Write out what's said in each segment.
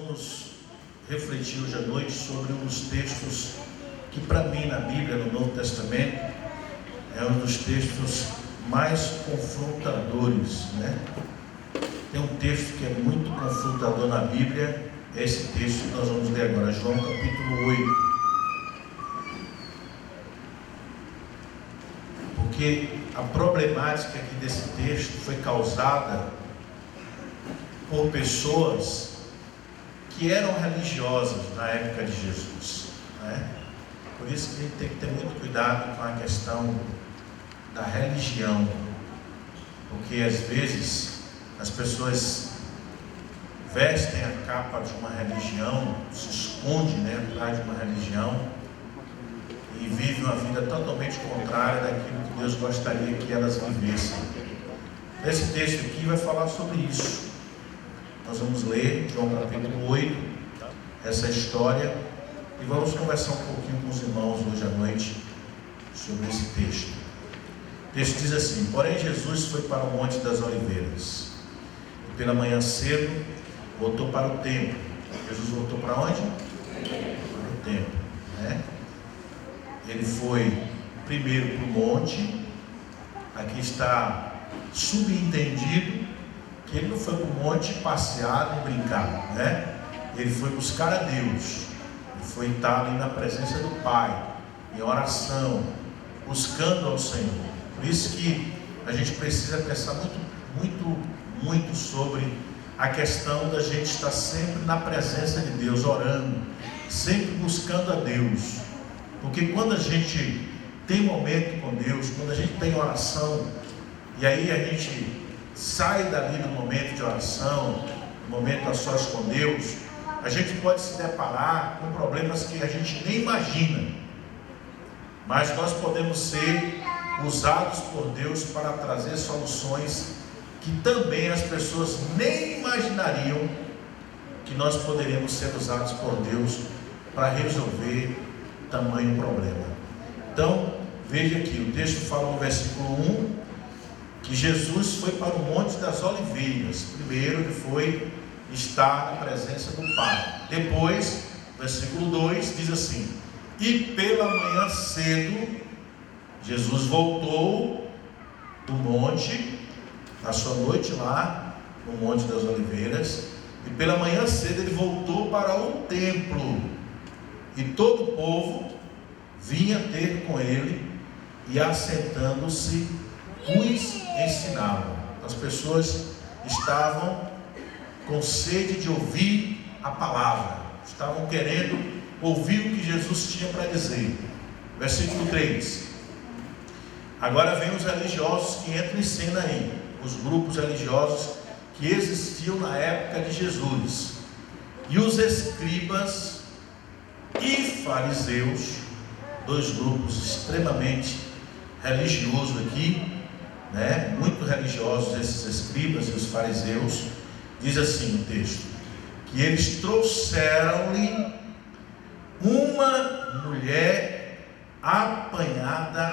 vamos refletir hoje à noite sobre um dos textos que, para mim, na Bíblia, no Novo Testamento, é um dos textos mais confrontadores, né? Tem um texto que é muito confrontador na Bíblia, é esse texto que nós vamos ler agora, João capítulo 8. Porque a problemática aqui desse texto foi causada por pessoas que eram religiosas na época de Jesus, né? Por isso que a gente tem que ter muito cuidado com a questão da religião, porque às vezes as pessoas vestem a capa de uma religião, se esconde, né, atrás de uma religião e vivem uma vida totalmente contrária daquilo que Deus gostaria que elas vivessem. Esse texto aqui vai falar sobre isso. Nós vamos ler João capítulo 8, essa história, e vamos conversar um pouquinho com os irmãos hoje à noite sobre esse texto. O texto diz assim: porém Jesus foi para o Monte das Oliveiras, e pela manhã cedo voltou para o templo. Jesus voltou para onde? Para o templo, né? Ele foi primeiro para o monte. Aqui está subentendido que ele não foi para o monte passear nem brincar, né? Ele foi buscar a Deus. Ele foi estar ali na presença do Pai, em oração, buscando ao Senhor. Por isso que a gente precisa pensar muito sobre a questão da gente estar sempre na presença de Deus, orando, sempre buscando a Deus. Porque quando a gente tem momento com Deus, quando a gente tem oração, e aí a gente sai dali do momento de oração, do momento a sós com Deus, a gente pode se deparar com problemas que a gente nem imagina, mas nós podemos ser usados por Deus para trazer soluções que também as pessoas nem imaginariam que nós poderíamos ser usados por Deus para resolver tamanho problema. Então, veja aqui, o texto fala no versículo 1 que Jesus foi para o Monte das Oliveiras. Primeiro ele foi estar na presença do Pai. Depois, versículo 2 diz assim: e pela manhã cedo Jesus voltou do monte, na sua noite lá no Monte das Oliveiras, e pela manhã cedo ele voltou para o templo, e todo o povo vinha ter com ele, e assentando-se os ensinava. As pessoas estavam com sede de ouvir a palavra, estavam querendo ouvir o que Jesus tinha para dizer. Versículo 3: agora vem os religiosos que entram em cena aí, os grupos religiosos que existiam na época de Jesus, e os escribas e fariseus, dois grupos extremamente religiosos aqui, né? Muito religiosos esses escribas e os fariseus. Diz assim o texto, que eles trouxeram-lhe uma mulher apanhada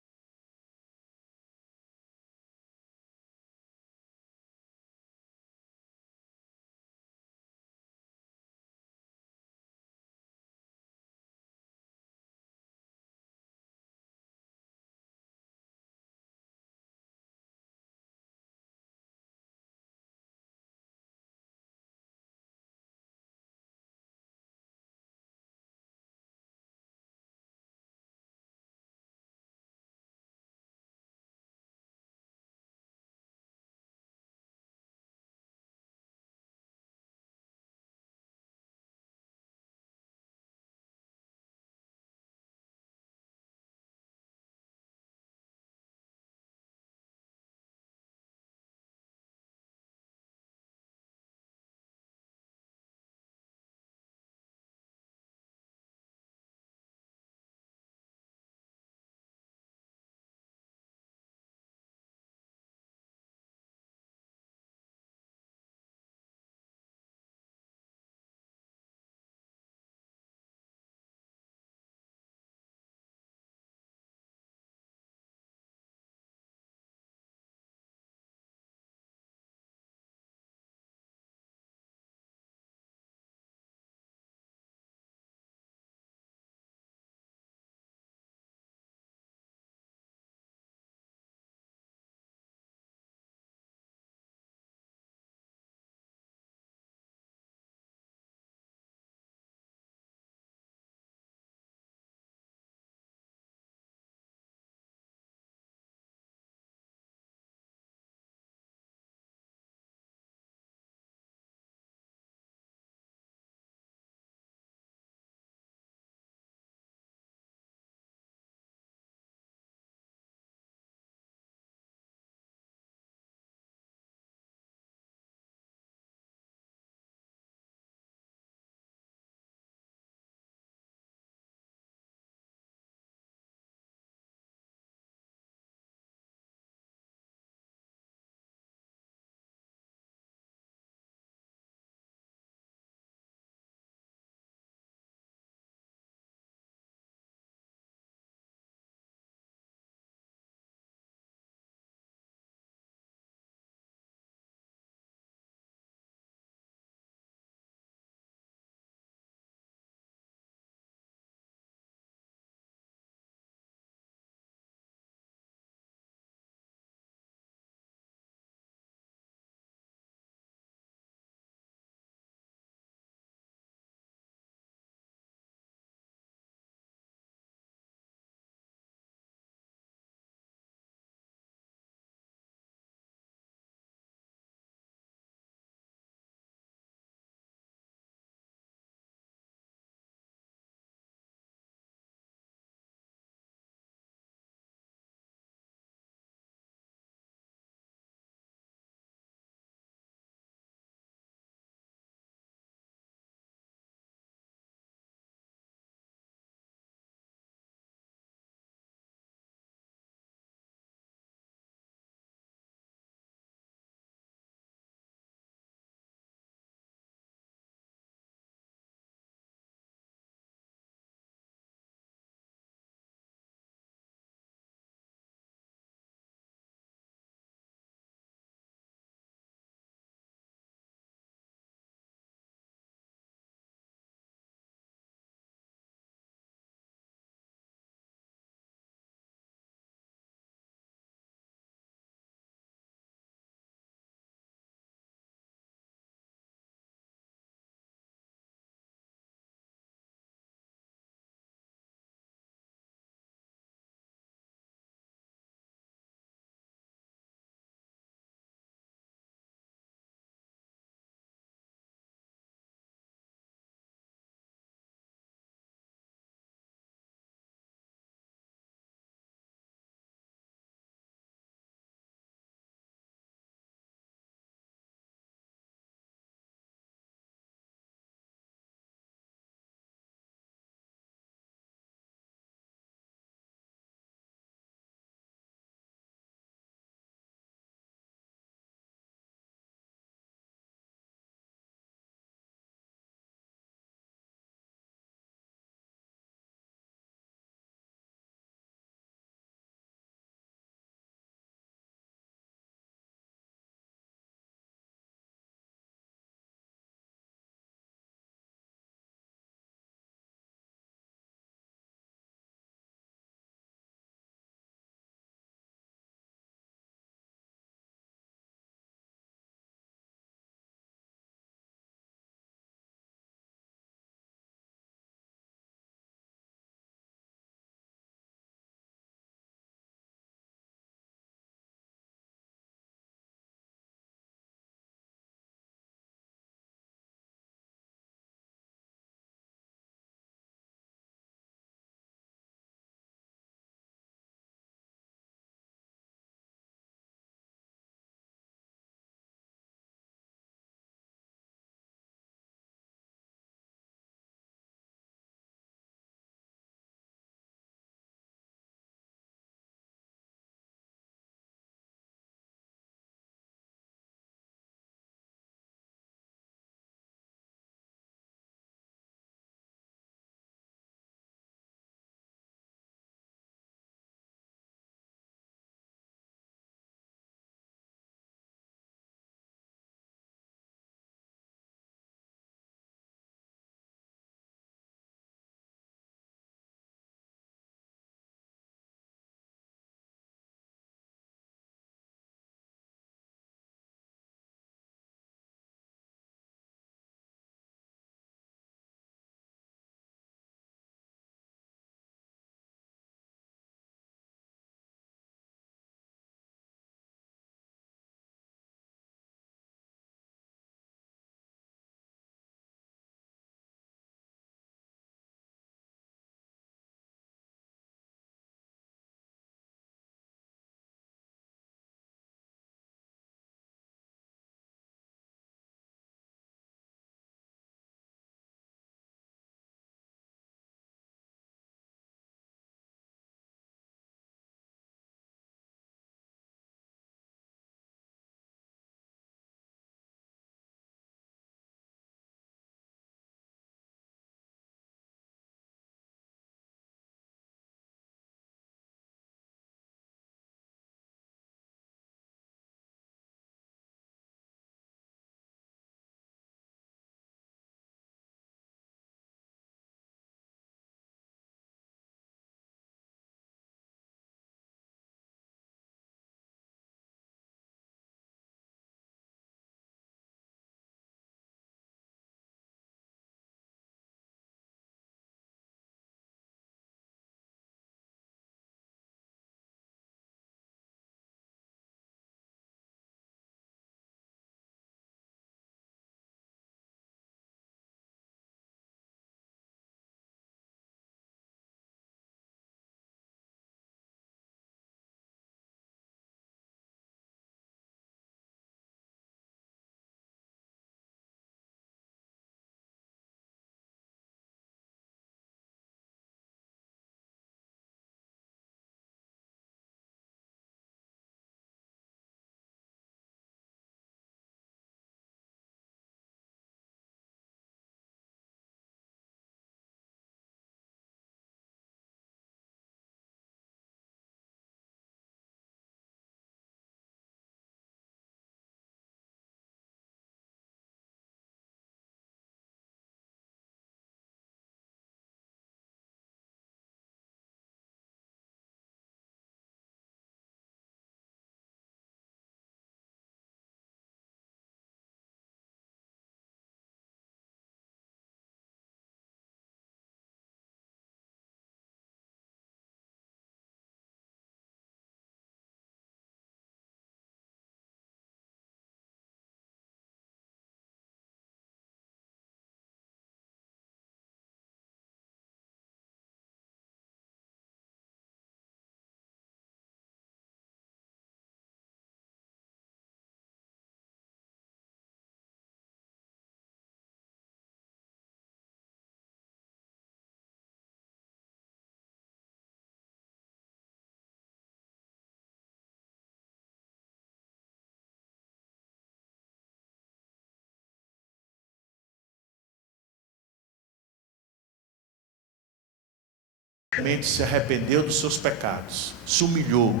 realmente se arrependeu dos seus pecados, se humilhou,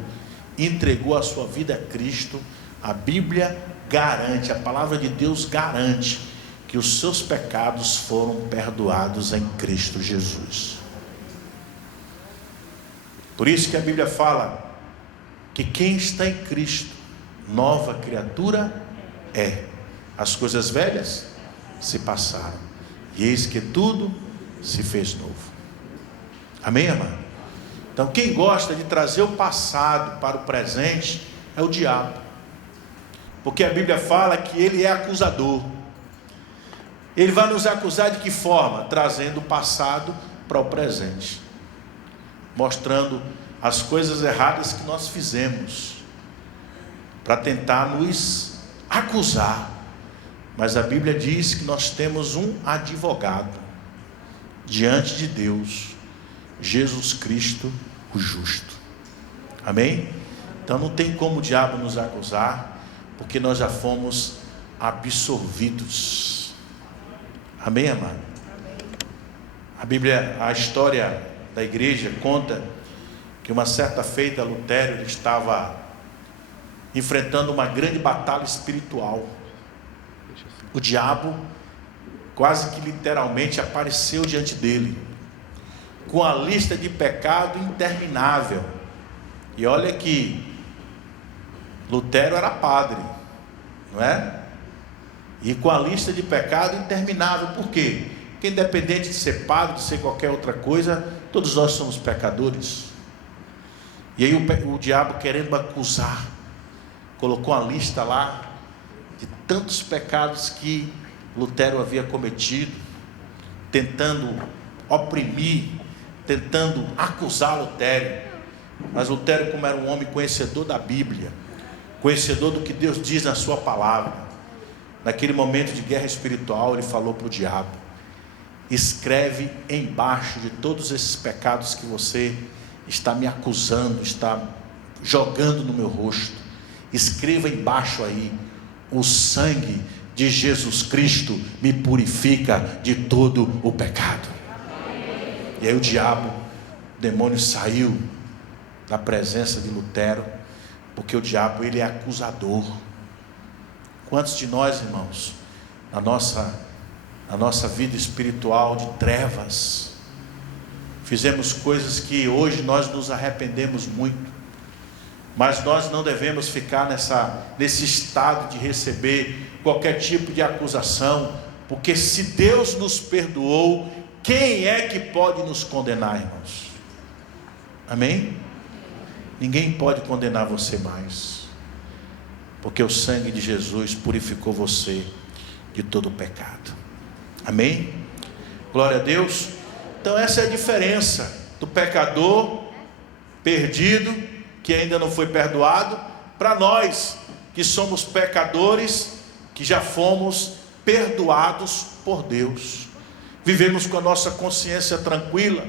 entregou a sua vida a Cristo, a Bíblia garante, a palavra de Deus garante que os seus pecados foram perdoados em Cristo Jesus. Por isso que a Bíblia fala que quem está em Cristo, nova criatura é. As coisas velhas se passaram, e eis que tudo se fez novo. Amém, irmão? Então quem gosta de trazer o passado para o presente é o diabo, porque a Bíblia fala que ele é acusador. Ele vai nos acusar de que forma? Trazendo o passado para o presente, mostrando as coisas erradas que nós fizemos, para tentar nos acusar. Mas a Bíblia diz que nós temos um advogado diante de Deus, Jesus Cristo, o justo. Amém? Então não tem como o diabo nos acusar, porque nós já fomos absolvidos. Amém, amado? A Bíblia, a história da igreja conta que uma certa feita Lutero, ele estava enfrentando uma grande batalha espiritual. O diabo quase que literalmente apareceu diante dele, com a lista de pecado interminável. E olha que Lutero era padre, não é? E com a lista de pecado interminável. Por quê? Porque independente de ser padre, de ser qualquer outra coisa, todos nós somos pecadores. E aí o diabo, querendo acusar, colocou uma lista lá de tantos pecados que Lutero havia cometido, tentando oprimir, tentando acusar Lutero. Mas Lutero, como era um homem conhecedor da Bíblia, conhecedor do que Deus diz na sua palavra, naquele momento de guerra espiritual, ele falou para o diabo: escreve embaixo de todos esses pecados que você está me acusando, está jogando no meu rosto, escreva embaixo aí: o sangue de Jesus Cristo me purifica de todo o pecado. E aí o diabo, o demônio saiu da presença de Lutero, porque o diabo, ele é acusador. Quantos de nós, irmãos, na nossa vida espiritual de trevas, fizemos coisas que hoje nós nos arrependemos muito, mas nós não devemos ficar nesse estado de receber qualquer tipo de acusação, porque se Deus nos perdoou, quem é que pode nos condenar, irmãos? Amém? Ninguém pode condenar você mais, porque o sangue de Jesus purificou você de todo o pecado. Amém? Glória a Deus. Então essa é a diferença do pecador perdido, que ainda não foi perdoado, para nós que somos pecadores, que já fomos perdoados por Deus. Vivemos com a nossa consciência tranquila,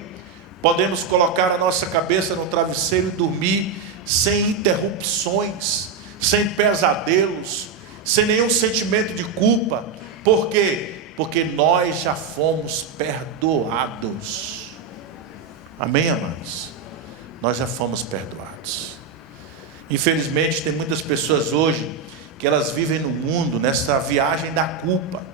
podemos colocar a nossa cabeça no travesseiro e dormir sem interrupções, sem pesadelos, sem nenhum sentimento de culpa. Por quê? Porque nós já fomos perdoados. Amém, amados? Nós já fomos perdoados. Infelizmente tem muitas pessoas hoje que elas vivem no mundo nessa viagem da culpa.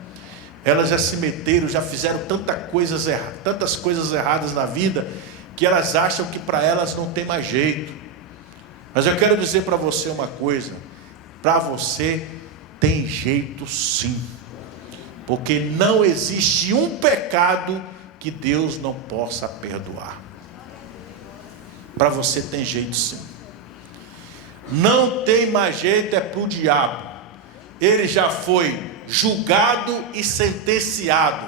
Elas já se meteram, já fizeram tantas coisas erradas na vida, que elas acham que para elas não tem mais jeito. Mas eu quero dizer para você uma coisa: para você tem jeito sim, porque não existe um pecado que Deus não possa perdoar. Para você tem jeito sim. Não tem mais jeito é para o diabo. Ele já foi julgado e sentenciado,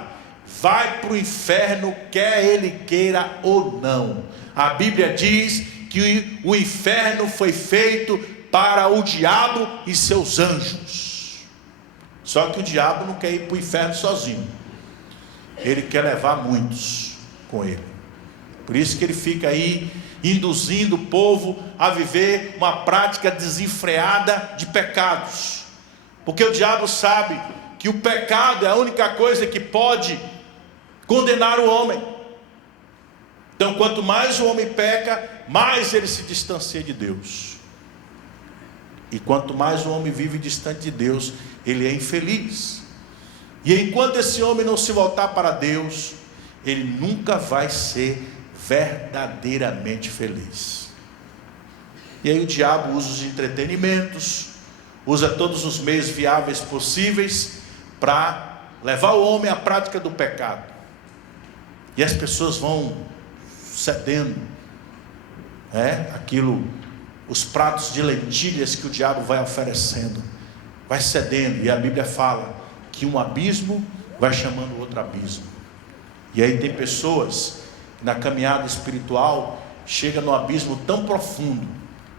vai para o inferno, quer ele queira ou não. A Bíblia diz que o inferno foi feito para o diabo e seus anjos. Só que o diabo não quer ir para o inferno sozinho, ele quer levar muitos com ele. Por isso que ele fica aí induzindo o povo a viver uma prática desenfreada de pecados, porque o diabo sabe que o pecado é a única coisa que pode condenar o homem. Então, quanto mais o homem peca, mais ele se distancia de Deus. E quanto mais o homem vive distante de Deus, ele é infeliz. E enquanto esse homem não se voltar para Deus, ele nunca vai ser verdadeiramente feliz. E aí o diabo usa os entretenimentos, usa todos os meios viáveis possíveis para levar o homem à prática do pecado. E as pessoas vão cedendo, os pratos de lentilhas que o diabo vai oferecendo, vai cedendo. E a Bíblia fala que um abismo vai chamando outro abismo. E aí tem pessoas que na caminhada espiritual chegam no abismo tão profundo,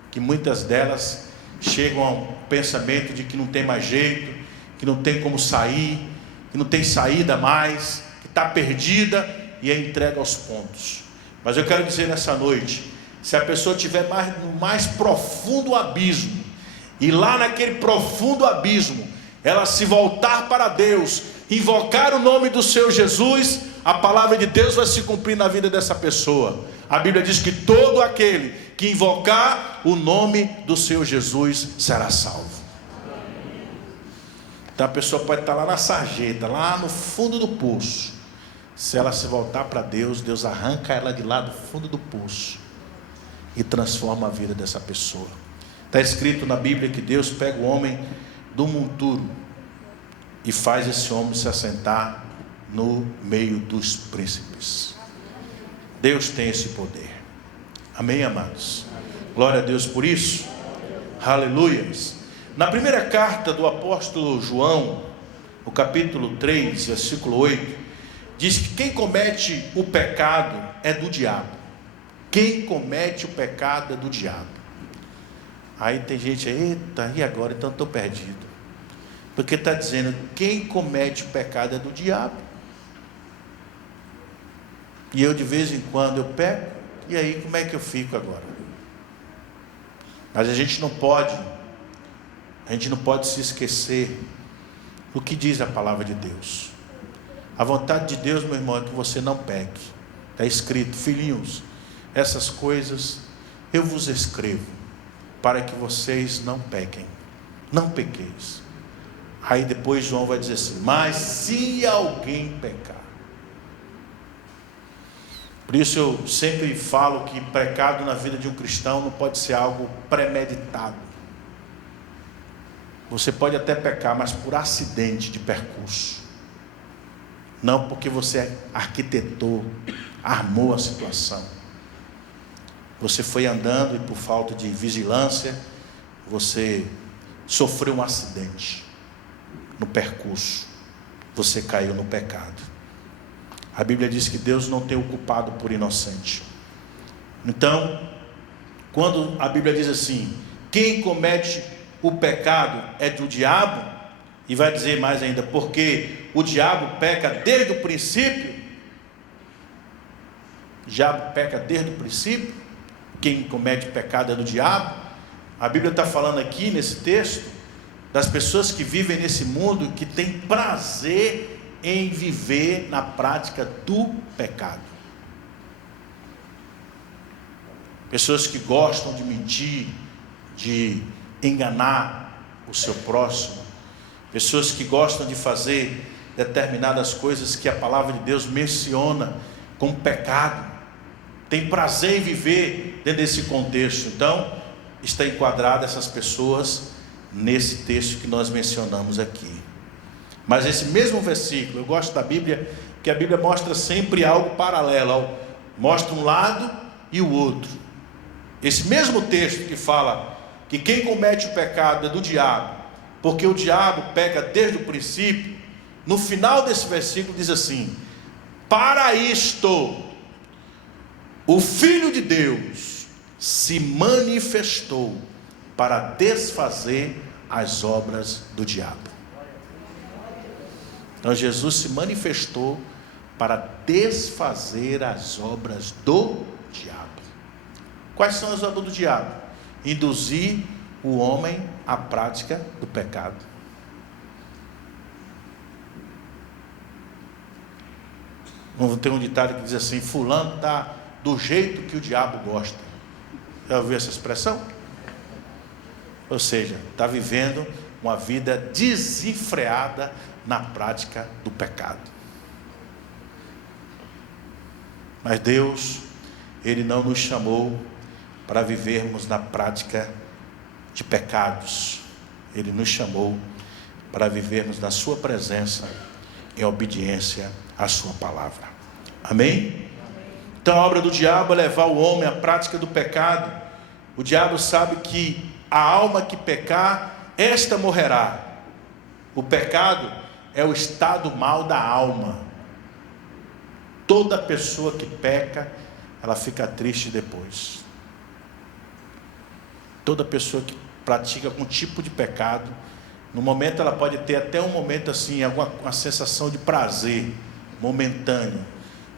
que muitas delas chegam ao pensamento de que não tem mais jeito, que não tem como sair, que não tem saída mais, que está perdida e é entregue aos pontos. Mas eu quero dizer nessa noite, se a pessoa estiver no mais profundo abismo, e lá naquele profundo abismo, ela se voltar para Deus, invocar o nome do seu Jesus, a palavra de Deus vai se cumprir na vida dessa pessoa. A Bíblia diz que todo aquele que invocar o nome do seu Jesus será salvo. Então a pessoa pode estar lá na sarjeta, lá no fundo do poço. Se ela se voltar para Deus, Deus arranca ela de lá do fundo do poço e transforma a vida dessa pessoa. Está escrito na Bíblia que Deus pega o homem do monturo e faz esse homem se assentar no meio dos príncipes. Deus tem esse poder. Amém, amados? Glória a Deus por isso. Aleluias. Na primeira carta do apóstolo João, no capítulo 3, versículo 8, diz que quem comete o pecado é do diabo. Quem comete o pecado é do diabo. Aí tem gente, eita, e agora? Então estou perdido. Porque está dizendo, quem comete o pecado é do diabo. E eu de vez em quando eu peco, e aí como é que eu fico agora? Mas a gente não pode se esquecer do que diz a palavra de Deus. A vontade de Deus, meu irmão, é que você não peque. Está escrito, filhinhos, essas coisas eu vos escrevo, para que vocês não pequem, não pequeis. Aí depois João vai dizer assim, mas se alguém pecar. Por isso eu sempre falo que pecado na vida de um cristão não pode ser algo premeditado. Você pode até pecar, mas por acidente de percurso. Não porque você arquitetou, armou a situação. Você foi andando e por falta de vigilância, você sofreu um acidente no percurso. Você caiu no pecado. A Bíblia diz que Deus não tem o culpado por inocente. Então, quando a Bíblia diz assim, quem comete o pecado é do diabo, e vai dizer mais ainda, porque o diabo peca desde o princípio. O diabo peca desde o princípio. Quem comete pecado é do diabo. A Bíblia está falando aqui nesse texto das pessoas que vivem nesse mundo, que têm prazer em viver na prática do pecado. Pessoas que gostam de mentir, de enganar o seu próximo. Pessoas que gostam de fazer determinadas coisas que a palavra de Deus menciona como pecado. Tem prazer em viver dentro desse contexto. Então, está enquadrado essas pessoas nesse texto que nós mencionamos aqui. Mas esse mesmo versículo, eu gosto da Bíblia, que a Bíblia mostra sempre algo paralelo, mostra um lado e o outro. Esse mesmo texto que fala que quem comete o pecado é do diabo, porque o diabo peca desde o princípio, no final desse versículo diz assim, para isto, o Filho de Deus se manifestou para desfazer as obras do diabo. Então Jesus se manifestou para desfazer as obras do diabo. Quais são as obras do diabo? Induzir o homem à prática do pecado. Tem um ditado que diz assim, fulano está do jeito que o diabo gosta. Já ouviu essa expressão? Ou seja, está vivendo uma vida desenfreada na prática do pecado. Mas Deus, Ele não nos chamou para vivermos na prática de pecados. Ele nos chamou para vivermos na sua presença, em obediência à sua palavra. Amém? Então a obra do diabo é levar o homem à prática do pecado. O diabo sabe que a alma que pecar, esta morrerá. O pecado é o estado mal da alma. Toda pessoa que peca, ela fica triste depois. Toda pessoa que pratica algum tipo de pecado, no momento ela pode ter até um momento assim, uma sensação de prazer momentâneo,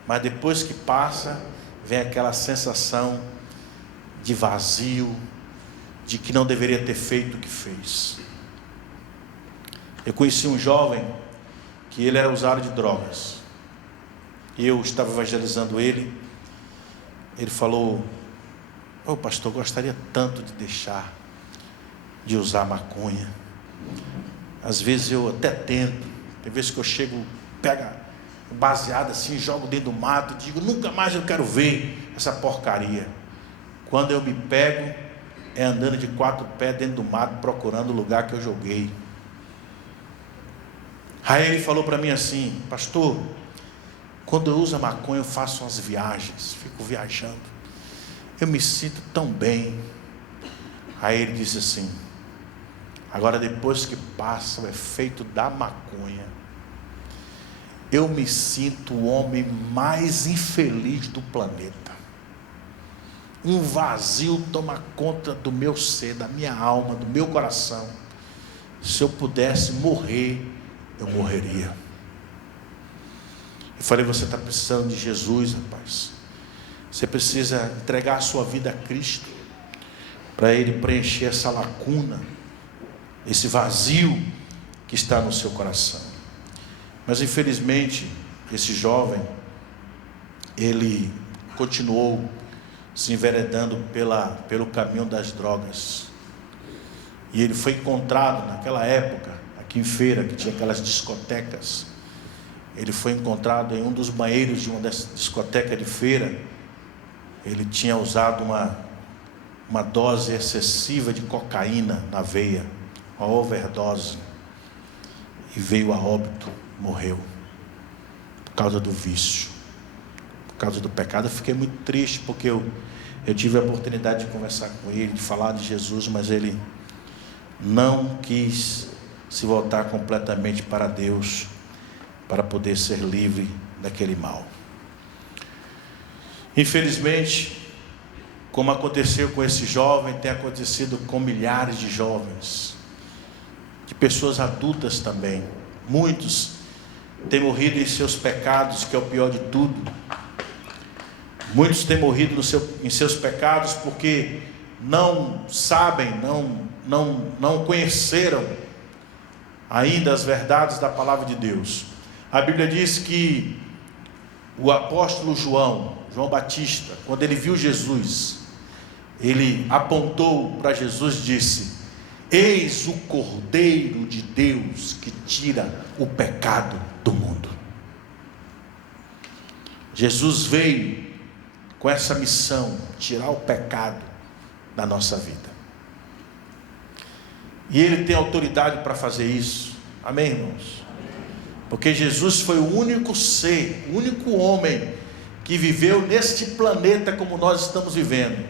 mas depois que passa, vem aquela sensação de vazio, de que não deveria ter feito o que fez. Eu conheci um jovem que ele era usuário de drogas. Eu estava evangelizando ele. Ele falou: "Ô pastor, eu gostaria tanto de deixar de usar maconha. Às vezes eu até tento. Tem vezes que eu chego, pego baseado assim, jogo dentro do mato, digo, nunca mais eu quero ver essa porcaria. Quando eu me pego, é andando de 4 pés dentro do mato, procurando o lugar que eu joguei." Aí ele falou para mim assim: "Pastor, quando eu uso a maconha, eu faço umas viagens, fico viajando, eu me sinto tão bem." Aí ele disse assim: "Agora depois que passa o efeito da maconha, eu me sinto o homem mais infeliz do planeta. Um vazio toma conta do meu ser, da minha alma, do meu coração. Se eu pudesse morrer, eu morreria." Eu falei: "Você está precisando de Jesus, rapaz. Você precisa entregar a sua vida a Cristo, para Ele preencher essa lacuna, esse vazio que está no seu coração." Mas infelizmente, esse jovem, ele continuou se enveredando pelo caminho das drogas. E ele foi encontrado naquela época, aqui em Feira, que tinha aquelas discotecas. Ele foi encontrado em um dos banheiros de uma dessas discotecas de Feira. Ele tinha usado uma dose excessiva de cocaína na veia, uma overdose, e veio a óbito, morreu, por causa do vício, por causa do pecado. Eu fiquei muito triste, porque eu tive a oportunidade de conversar com ele, de falar de Jesus, mas ele não quis se voltar completamente para Deus, para poder ser livre daquele mal. Infelizmente, como aconteceu com esse jovem, tem acontecido com milhares de jovens, de pessoas adultas também. Muitos têm morrido em seus pecados, que é o pior de tudo. Muitos têm morrido em seus pecados porque não sabem, não conheceram ainda as verdades da palavra de Deus. A Bíblia diz que o apóstolo João Batista, quando ele viu Jesus, ele apontou para Jesus e disse: "Eis o Cordeiro de Deus que tira o pecado do mundo." Jesus veio com essa missão, tirar o pecado da nossa vida. E Ele tem autoridade para fazer isso. Amém, irmãos? Porque Jesus foi o único ser, o único homem que viveu neste planeta como nós estamos vivendo,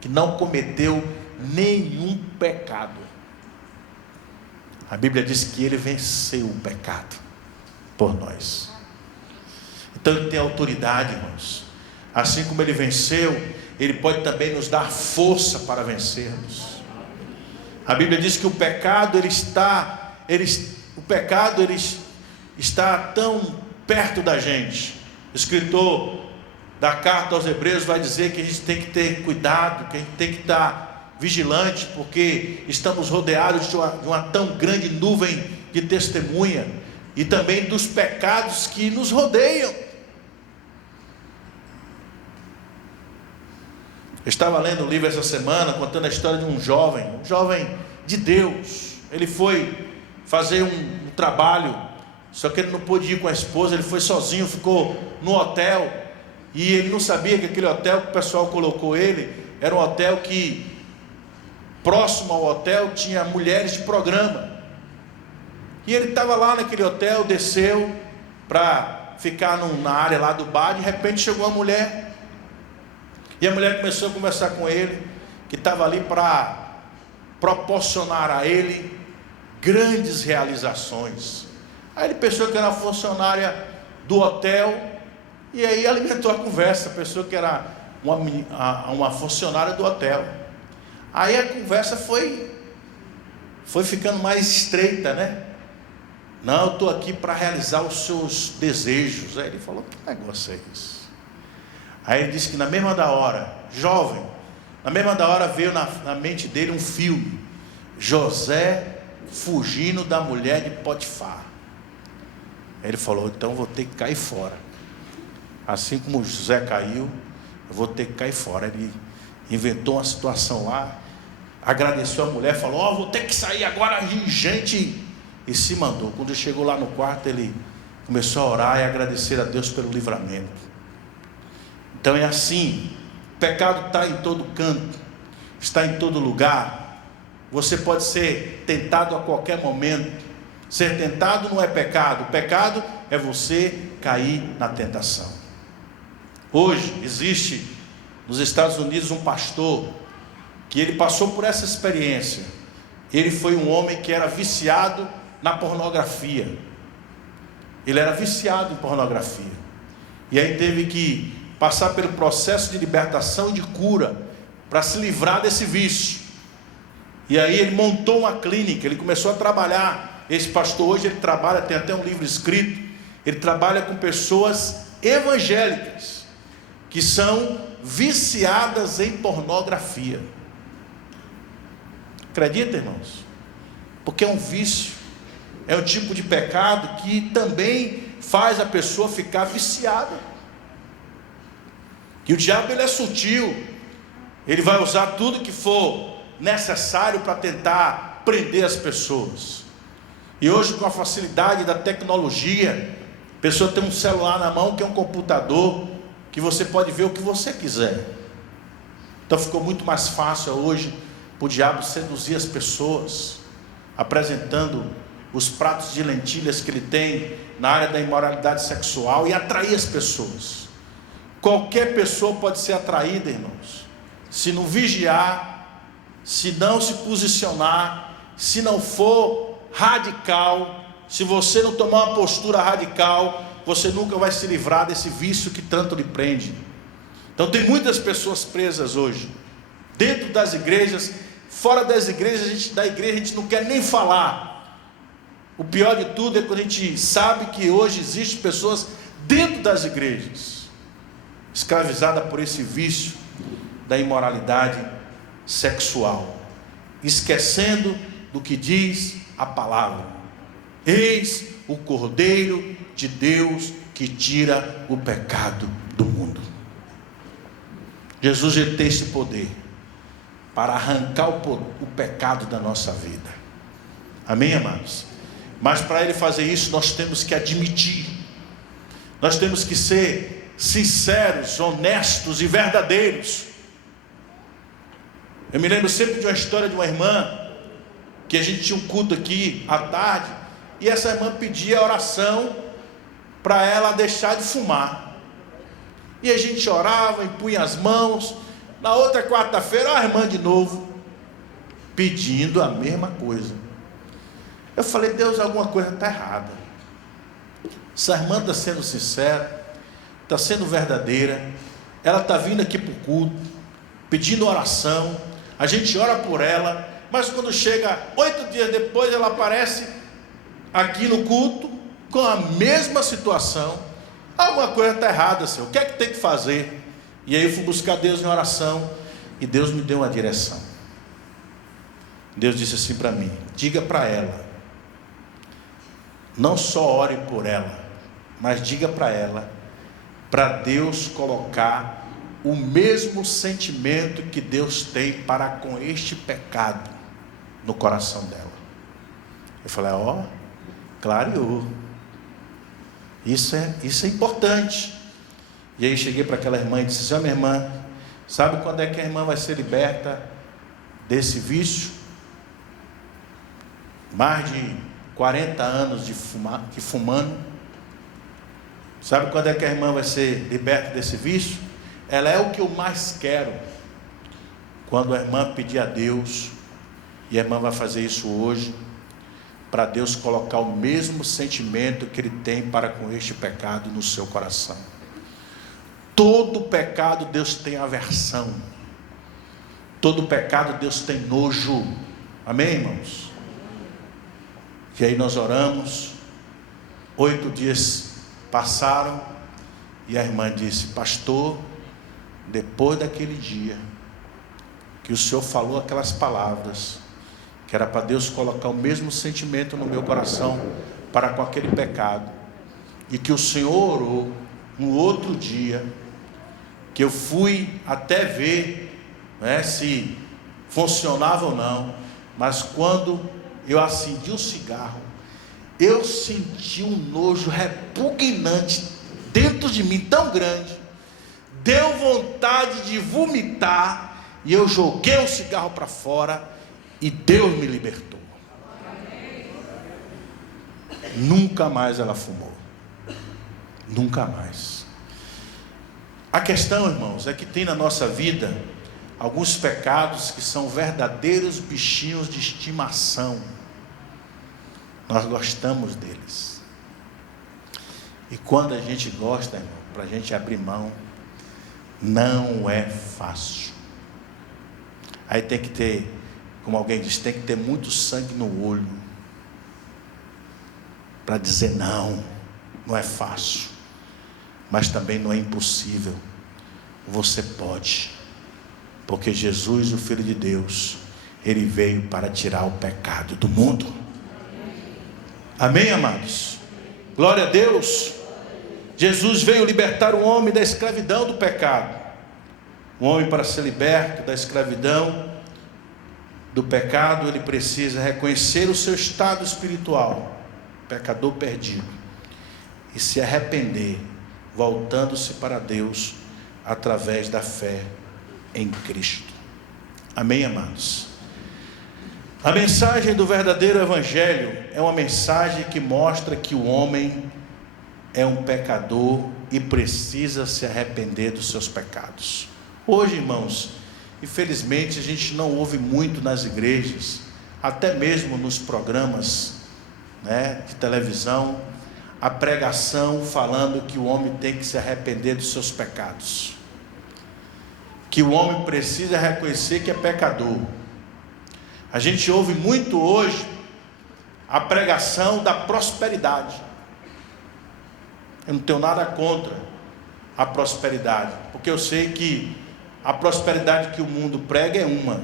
que não cometeu nenhum pecado. A Bíblia diz que Ele venceu o pecado por nós. Então Ele tem autoridade, irmãos. Assim como Ele venceu, Ele pode também nos dar força para vencermos. A Bíblia diz que o pecado está tão perto da gente. O escritor da carta aos Hebreus vai dizer que a gente tem que ter cuidado, que a gente tem que estar vigilante, porque estamos rodeados de uma tão grande nuvem de testemunha, e também dos pecados que nos rodeiam. Eu estava lendo um livro essa semana, contando a história de um jovem de Deus. Ele foi fazer um trabalho, só que ele não pôde ir com a esposa, ele foi sozinho, ficou no hotel, e ele não sabia que aquele hotel que o pessoal colocou ele, era um hotel que, próximo ao hotel, tinha mulheres de programa. E ele estava lá naquele hotel, desceu para ficar na área lá do bar, de repente chegou uma mulher, e a mulher começou a conversar com ele, que estava ali para proporcionar a ele grandes realizações. Aí ele pensou que era uma funcionária do hotel, e aí alimentou a conversa, pensou que era uma funcionária do hotel. Aí a conversa foi ficando mais estreita, né? Não, eu estou aqui para realizar os seus desejos. Aí ele falou, que negócio é isso? Aí ele disse que na mesma da hora, jovem, na mesma da hora veio na mente dele um filme, José fugindo da mulher de Potifar. Aí ele falou, então vou ter que cair fora. Assim como José caiu, eu vou ter que cair fora. Ele inventou uma situação lá, agradeceu a mulher, falou, vou ter que sair agora, gente, e se mandou. Quando ele chegou lá no quarto, ele começou a orar e agradecer a Deus pelo livramento. Então é assim, o pecado está em todo canto, está em todo lugar. Você pode ser tentado a qualquer momento. Ser tentado não é pecado, o pecado é você cair na tentação. Hoje existe nos Estados Unidos um pastor que ele passou por essa experiência. Ele foi um homem que era viciado na pornografia. Ele era viciado em pornografia, e aí teve que passar pelo processo de libertação e de cura para se livrar desse vício. E aí ele montou uma clínica, ele começou a trabalhar. Esse pastor hoje ele trabalha, tem até um livro escrito, ele trabalha com pessoas evangélicas que são viciadas em pornografia. Acredita, irmãos? Porque é um vício, é um tipo de pecado que também faz a pessoa ficar viciada. E o diabo ele é sutil, ele vai usar tudo que for necessário para tentar prender as pessoas. E hoje, com a facilidade da tecnologia, a pessoa tem um celular na mão que é um computador, que você pode ver o que você quiser. Então ficou muito mais fácil hoje para o diabo seduzir as pessoas, apresentando os pratos de lentilhas que ele tem na área da imoralidade sexual, e atrair as pessoas. Qualquer pessoa pode ser atraída, irmãos, se não vigiar, se não se posicionar, se não for radical. Se você não tomar uma postura radical, você nunca vai se livrar desse vício que tanto lhe prende. Então tem muitas pessoas presas hoje, dentro das igrejas, fora das igrejas. Da igreja a gente não quer nem falar. O pior de tudo é quando a gente sabe que hoje existem pessoas dentro das igrejas, escravizada por esse vício da imoralidade sexual, esquecendo do que diz a palavra. Eis o Cordeiro de Deus que tira o pecado do mundo. Jesus ele tem esse poder para arrancar o pecado da nossa vida. Amém, amados? Mas para ele fazer isso, nós temos que admitir, nós temos que ser sinceros, honestos e verdadeiros. Eu me lembro sempre de uma história de uma irmã, que a gente tinha um culto aqui à tarde, e essa irmã pedia oração para ela deixar de fumar, e a gente orava, impunha as mãos. Na outra quarta-feira, a irmã de novo pedindo a mesma coisa. Eu falei, Deus, alguma coisa está errada. Essa irmã está sendo sincera, está sendo verdadeira, ela está vindo aqui para o culto, pedindo oração, a gente ora por ela, mas quando chega 8 dias depois, ela aparece aqui no culto, com a mesma situação. Alguma coisa está errada, Senhor, o que é que tem que fazer? E aí eu fui buscar Deus em oração, e Deus me deu uma direção. Deus disse assim para mim, diga para ela, não só ore por ela, mas diga para ela, para Deus colocar o mesmo sentimento que Deus tem para com este pecado no coração dela. Eu falei, ó, clareou. Isso é importante. E aí cheguei para aquela irmã e disse, minha irmã, sabe quando é que a irmã vai ser liberta desse vício? Mais de 40 anos de fumando. Sabe quando é que a irmã vai ser liberta desse vício? Ela é o que eu mais quero. Quando a irmã pedir a Deus, e a irmã vai fazer isso hoje, para Deus colocar o mesmo sentimento que Ele tem para com este pecado no seu coração. Todo pecado Deus tem aversão. Todo pecado Deus tem nojo. Amém, irmãos? E aí nós oramos. 8 dias passaram. E a irmã disse, pastor, depois daquele dia que o Senhor falou aquelas palavras, que era para Deus colocar o mesmo sentimento no meu coração para com aquele pecado, e que o Senhor orou no outro dia, que eu fui até ver, né, se funcionava ou não, mas quando eu acendi o cigarro, eu senti um nojo repugnante dentro de mim tão grande, deu vontade de vomitar, e eu joguei o cigarro para fora, e Deus me libertou. Nunca mais ela fumou. Nunca mais. A questão, irmãos, é que tem na nossa vida alguns pecados que são verdadeiros bichinhos de estimação. Nós gostamos deles. E quando a gente gosta, irmão, para a gente abrir mão, não é fácil. Aí tem que ter, como alguém diz, tem que ter muito sangue no olho para dizer não. Não é fácil, mas também não é impossível. Você pode, porque Jesus, o Filho de Deus, Ele veio para tirar o pecado do mundo. Amém, amados? Glória a Deus. Jesus veio libertar o homem da escravidão do pecado. O homem, para ser liberto da escravidão do pecado, ele precisa reconhecer o seu estado espiritual, pecador perdido, e se arrepender, voltando-se para Deus através da fé em Cristo. Amém, amados? A mensagem do verdadeiro evangelho é uma mensagem que mostra que o homem é um pecador e precisa se arrepender dos seus pecados. Hoje, irmãos, infelizmente a gente não ouve muito nas igrejas, até mesmo nos programas, né, de televisão, a pregação falando que o homem tem que se arrepender dos seus pecados, que o homem precisa reconhecer que é pecador. A gente ouve muito hoje a pregação da prosperidade. Eu não tenho nada contra a prosperidade, porque eu sei que a prosperidade que o mundo prega é uma,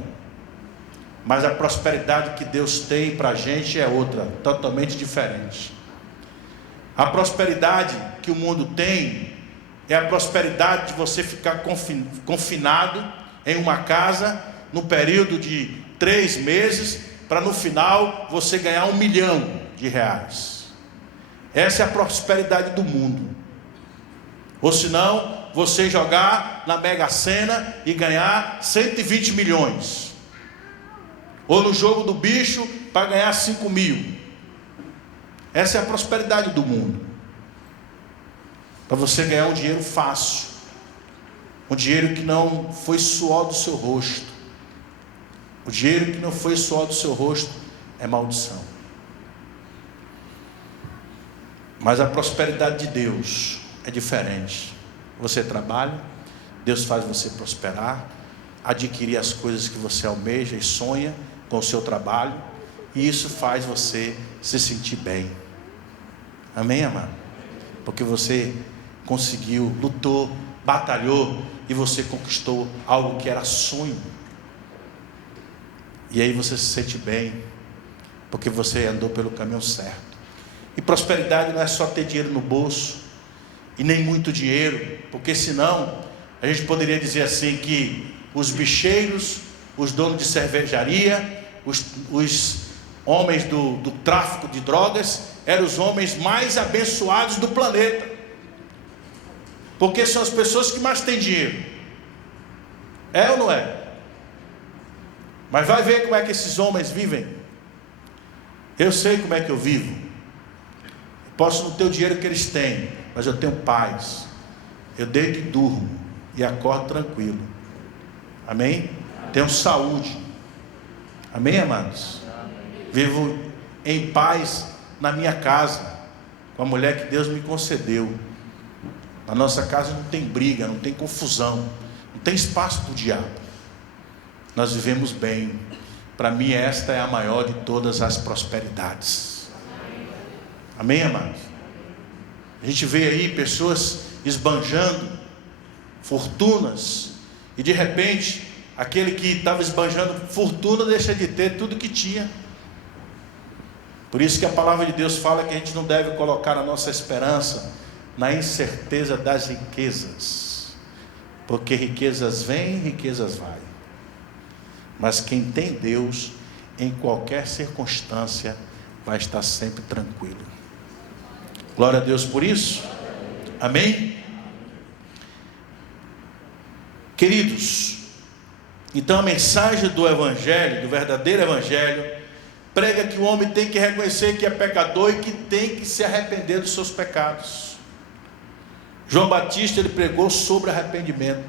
mas a prosperidade que Deus tem para a gente é outra, totalmente diferente. A prosperidade que o mundo tem é a prosperidade de você ficar confinado em uma casa no período de 3 meses, para no final você ganhar R$1 milhão. Essa é a prosperidade do mundo. Ou senão, você jogar na Mega Sena e ganhar 120 milhões. Ou no jogo do bicho para ganhar 5 mil. Essa é a prosperidade do mundo. Para você ganhar um dinheiro fácil. Um dinheiro que não foi suor do seu rosto. O dinheiro que não foi suor do seu rosto é maldição. Mas a prosperidade de Deus é diferente. Você trabalha, Deus faz você prosperar, adquirir as coisas que você almeja e sonha com o seu trabalho, e isso faz você se sentir bem. Amém, amado? Porque você conseguiu, lutou, batalhou, e você conquistou algo que era sonho. E aí você se sente bem, porque você andou pelo caminho certo. E prosperidade não é só ter dinheiro no bolso, e nem muito dinheiro, porque senão A gente poderia dizer assim que os bicheiros, os donos de cervejaria, os homens do tráfico de drogas, eram os homens mais abençoados do planeta, porque são as pessoas que mais têm dinheiro. É ou não é? Mas vai ver como é que esses homens vivem. Eu sei como é que eu vivo. Posso não ter o dinheiro que eles têm, mas eu tenho paz. Eu deito e durmo e acordo tranquilo. Amém? Tenho saúde. Amém, amados? Vivo em paz na minha casa, com a mulher que Deus me concedeu. Na nossa casa não tem briga, não tem confusão, não tem espaço para o diabo. Nós vivemos bem. Para mim esta é a maior de todas as prosperidades. Amém, amados? A gente vê aí pessoas esbanjando fortunas, e de repente aquele que estava esbanjando fortuna deixa de ter tudo que tinha. Por isso que a palavra de Deus fala que a gente não deve colocar a nossa esperança na incerteza das riquezas, porque riquezas vêm, riquezas vai. Mas quem tem Deus, em qualquer circunstância, vai estar sempre tranquilo. Glória a Deus por isso. Amém? Queridos, então a mensagem do Evangelho, do verdadeiro Evangelho, prega que o homem tem que reconhecer que é pecador e que tem que se arrepender dos seus pecados. João Batista, ele pregou sobre arrependimento.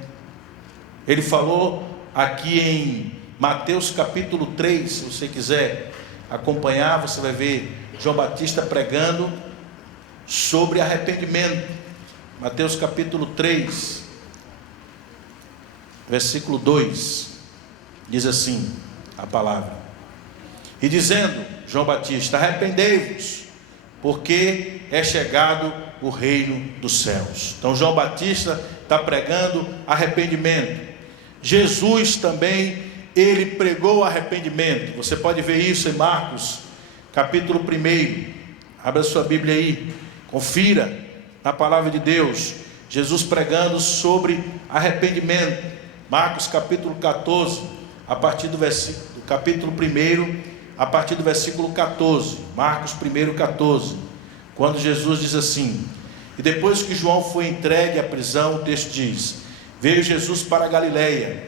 Ele falou aqui em Mateus capítulo 3, se você quiser acompanhar, você vai ver João Batista pregando sobre arrependimento. Mateus capítulo 3, versículo 2, diz assim a palavra: e dizendo João Batista: arrependei-vos, porque é chegado o reino dos céus. Então João Batista está pregando arrependimento. Jesus também, ele pregou arrependimento. Você pode ver isso em Marcos capítulo 1. Abra sua Bíblia aí, confira na palavra de Deus, Jesus pregando sobre arrependimento. Marcos capítulo 14, a partir do versículo, capítulo 1, a partir do versículo 14. Marcos 1:14, quando Jesus diz assim: e depois que João foi entregue à prisão, o texto diz: veio Jesus para a Galileia,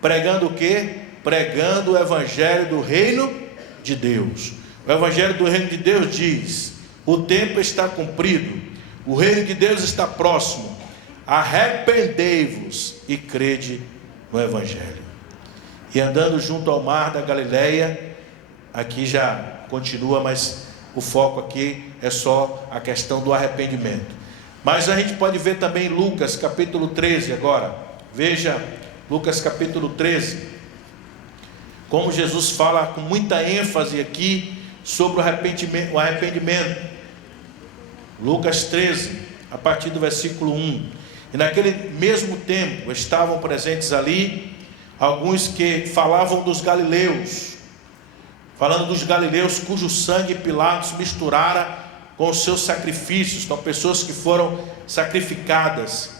pregando o quê? Pregando o evangelho do reino de Deus. O evangelho do reino de Deus diz: o tempo está cumprido, o reino de Deus está próximo, arrependei-vos e crede no evangelho. E andando junto ao mar da Galileia, aqui já continua, mas o foco aqui é só a questão do arrependimento. Mas a gente pode ver também Lucas capítulo 13 agora. Veja Lucas capítulo 13, como Jesus fala com muita ênfase aqui sobre o arrependimento. Lucas 13, a partir do versículo 1. E naquele mesmo tempo estavam presentes ali alguns que falavam dos galileus, falando dos galileus cujo sangue Pilatos misturara com os seus sacrifícios. Então pessoas que foram sacrificadas.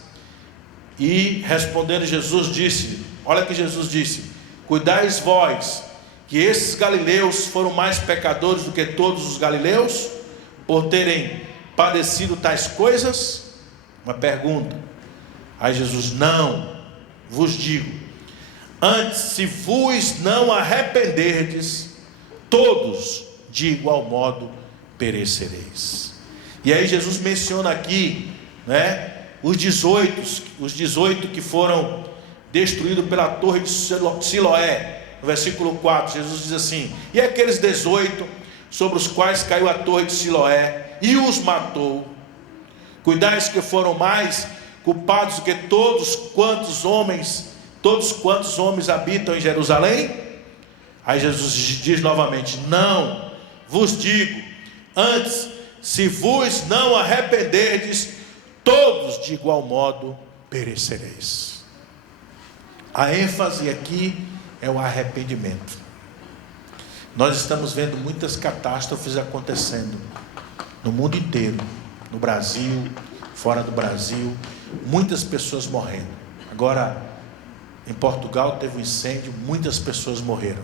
E respondendo Jesus disse, olha que Jesus disse: cuidais vós que esses galileus foram mais pecadores do que todos os galileus, por terem padecido tais coisas? Uma pergunta. Aí Jesus: não vos digo, antes, se vos não arrependerdes, todos de igual modo perecereis. E aí Jesus menciona aqui, né, os 18 que foram destruídos pela torre de Siloé. No versículo 4, Jesus diz assim: e aqueles 18 sobre os quais caiu a torre de Siloé e os matou, cuidais que foram mais culpados do que todos quantos homens habitam em Jerusalém? Aí Jesus diz novamente: não vos digo, antes, se vos não arrependerdes, todos de igual modo perecereis. A ênfase aqui é o arrependimento. Nós estamos vendo muitas catástrofes acontecendo no mundo inteiro, no Brasil, fora do Brasil, muitas pessoas morrendo. Agora, em Portugal teve um incêndio, muitas pessoas morreram,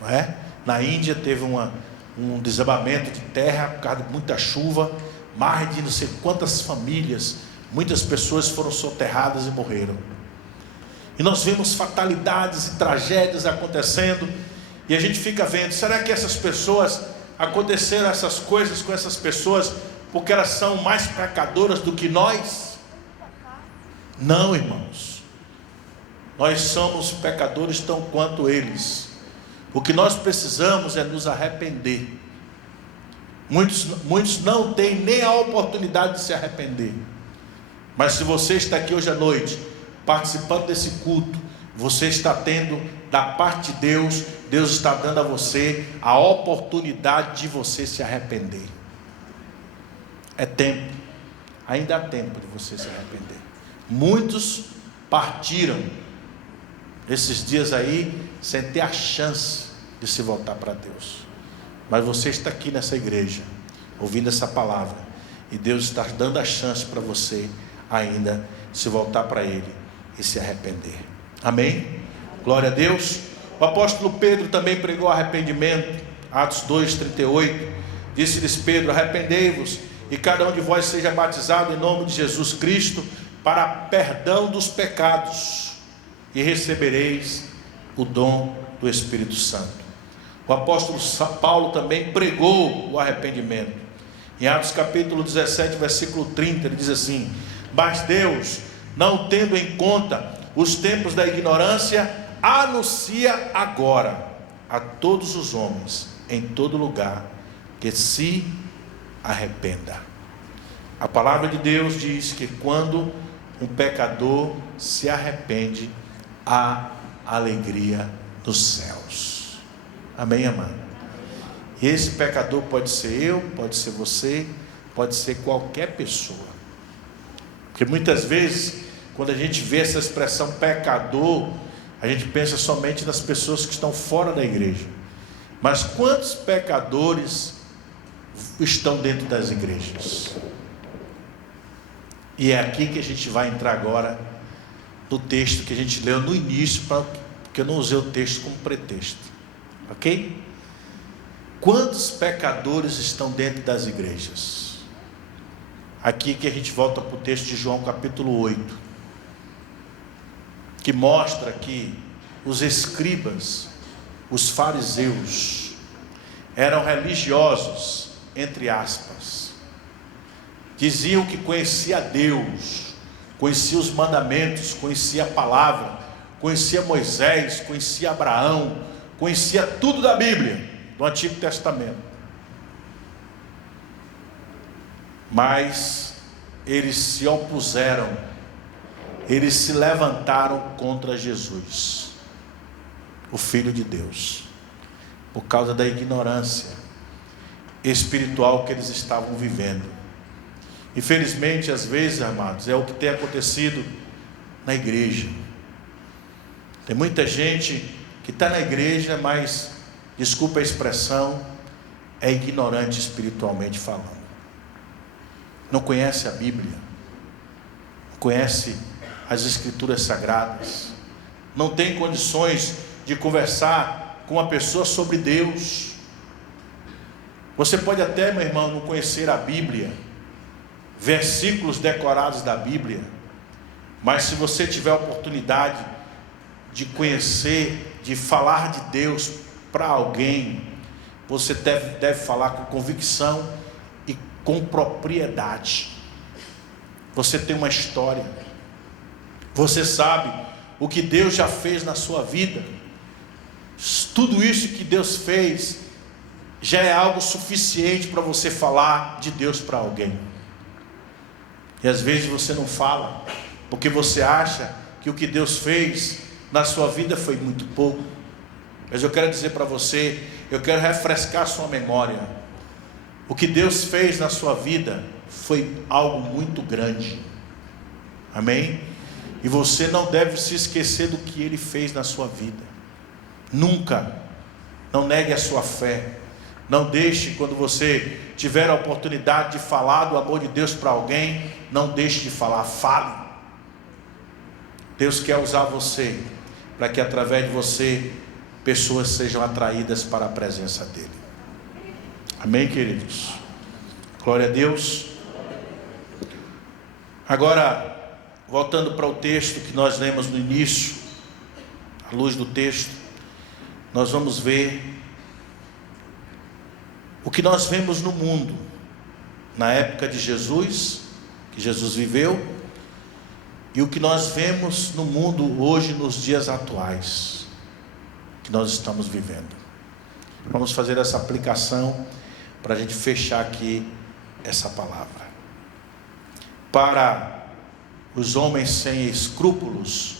não é? Na Índia teve um desabamento de terra por causa de muita chuva, mais de não sei quantas famílias, muitas pessoas foram soterradas e morreram. E nós vemos fatalidades e tragédias acontecendo, e a gente fica vendo, será que essas pessoas, aconteceram essas coisas com essas pessoas porque elas são mais pecadoras do que nós? Não, irmãos. Nós somos pecadores tão quanto eles. O que nós precisamos é nos arrepender. Muitos não têm nem a oportunidade de se arrepender. Mas se você está aqui hoje à noite, participando desse culto, você está tendo da parte de Deus, Deus está dando a você a oportunidade de você se arrepender. É tempo, ainda há tempo de você se arrepender. Muitos partiram esses dias aí sem ter a chance de se voltar para Deus, mas você está aqui nessa igreja ouvindo essa palavra, e Deus está dando a chance para você ainda se voltar para Ele e se arrepender. Amém? Glória a Deus. O apóstolo Pedro também pregou arrependimento. Atos 2:38, disse-lhes Pedro: arrependei-vos e cada um de vós seja batizado em nome de Jesus Cristo para perdão dos pecados, e recebereis o dom do Espírito Santo. O apóstolo Paulo também pregou o arrependimento. Em Atos capítulo 17, versículo 30, ele diz assim: mas Deus, não tendo em conta os tempos da ignorância, anuncia agora a todos os homens, em todo lugar, que se arrependa. A palavra de Deus diz que quando um pecador se arrepende, há alegria nos céus. Amém, amado? E esse pecador pode ser eu, pode ser você, pode ser qualquer pessoa. Porque muitas vezes, quando a gente vê essa expressão pecador, a gente pensa somente nas pessoas que estão fora da igreja. Mas quantos pecadores estão dentro das igrejas? E é aqui que a gente vai entrar agora no texto que a gente leu no início, porque eu não usei o texto como pretexto, ok? Quantos pecadores estão dentro das igrejas? Aqui que a gente volta para o texto de João capítulo 8, que mostra que os escribas, os fariseus, eram religiosos, entre aspas, diziam que conhecia Deus, conhecia os mandamentos, conhecia a palavra, conhecia Moisés, conhecia Abraão, conhecia tudo da Bíblia, do Antigo Testamento. Mas eles se opuseram, eles se levantaram contra Jesus, o Filho de Deus, por causa da ignorância espiritual que eles estavam vivendo. Infelizmente, às vezes, amados, é o que tem acontecido na igreja. Tem muita gente que está na igreja, mas, desculpa a expressão, é ignorante espiritualmente falando. Não conhece a Bíblia, não conhece as Escrituras Sagradas, não tem condições de conversar com uma pessoa sobre Deus. Você pode até, meu irmão, não conhecer a Bíblia, versículos decorados da Bíblia, mas se você tiver a oportunidade de conhecer, de falar de Deus para alguém, você deve falar com convicção e com propriedade. Você tem uma história, você sabe o que Deus já fez na sua vida. Tudo isso que Deus fez já é algo suficiente para você falar de Deus para alguém. E às vezes você não fala, porque você acha que o que Deus fez na sua vida foi muito pouco. Mas eu quero dizer para você, eu quero refrescar sua memória. O que Deus fez na sua vida foi algo muito grande. Amém? E você não deve se esquecer do que Ele fez na sua vida. Nunca. Não negue a sua fé. Não deixe, quando você tiver a oportunidade de falar do amor de Deus para alguém, não deixe de falar, fale. Deus quer usar você, para que através de você, pessoas sejam atraídas para a presença dEle. Amém, queridos? Glória a Deus. Agora, voltando para o texto que nós lemos no início, à luz do texto, nós vamos ver o que nós vemos no mundo, na época de Jesus, que Jesus viveu, e o que nós vemos no mundo hoje, nos dias atuais, que nós estamos vivendo. Vamos fazer essa aplicação, para a gente fechar aqui essa palavra. Para os homens sem escrúpulos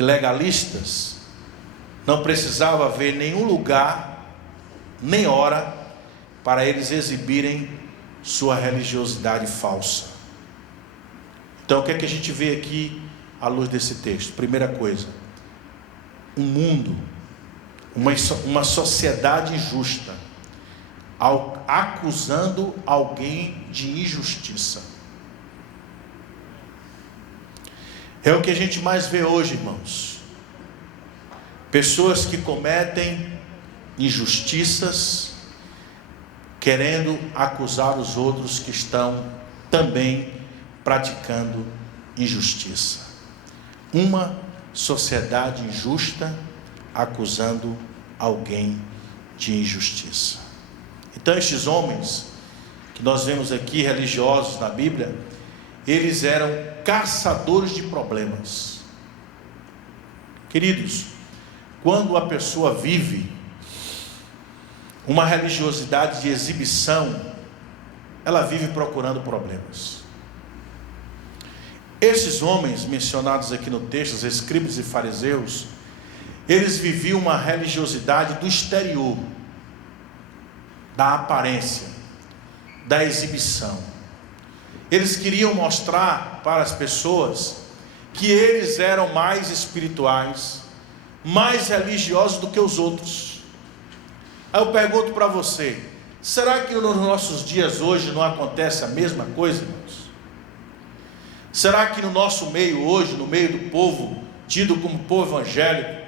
e legalistas, não precisava haver nenhum lugar, nem hora, para eles exibirem sua religiosidade falsa. Então, o que é que a gente vê aqui à luz desse texto? Primeira coisa, um mundo, uma sociedade injusta, acusando alguém de injustiça. É o que a gente mais vê hoje, irmãos. Pessoas que cometem injustiças, querendo acusar os outros que estão também praticando injustiça. Uma sociedade injusta acusando alguém de injustiça. Então, estes homens que nós vemos aqui, religiosos na Bíblia, eles eram caçadores de problemas. Queridos, quando a pessoa vive uma religiosidade de exibição, ela vive procurando problemas. Esses homens mencionados aqui no texto, os escribas e fariseus, eles viviam uma religiosidade do exterior, da aparência, da exibição. Eles queriam mostrar para as pessoas que eles eram mais espirituais, mais religiosos do que os outros. Aí eu pergunto para você, será que nos nossos dias hoje não acontece a mesma coisa, irmãos? Será que no nosso meio hoje, no meio do povo, tido como povo evangélico,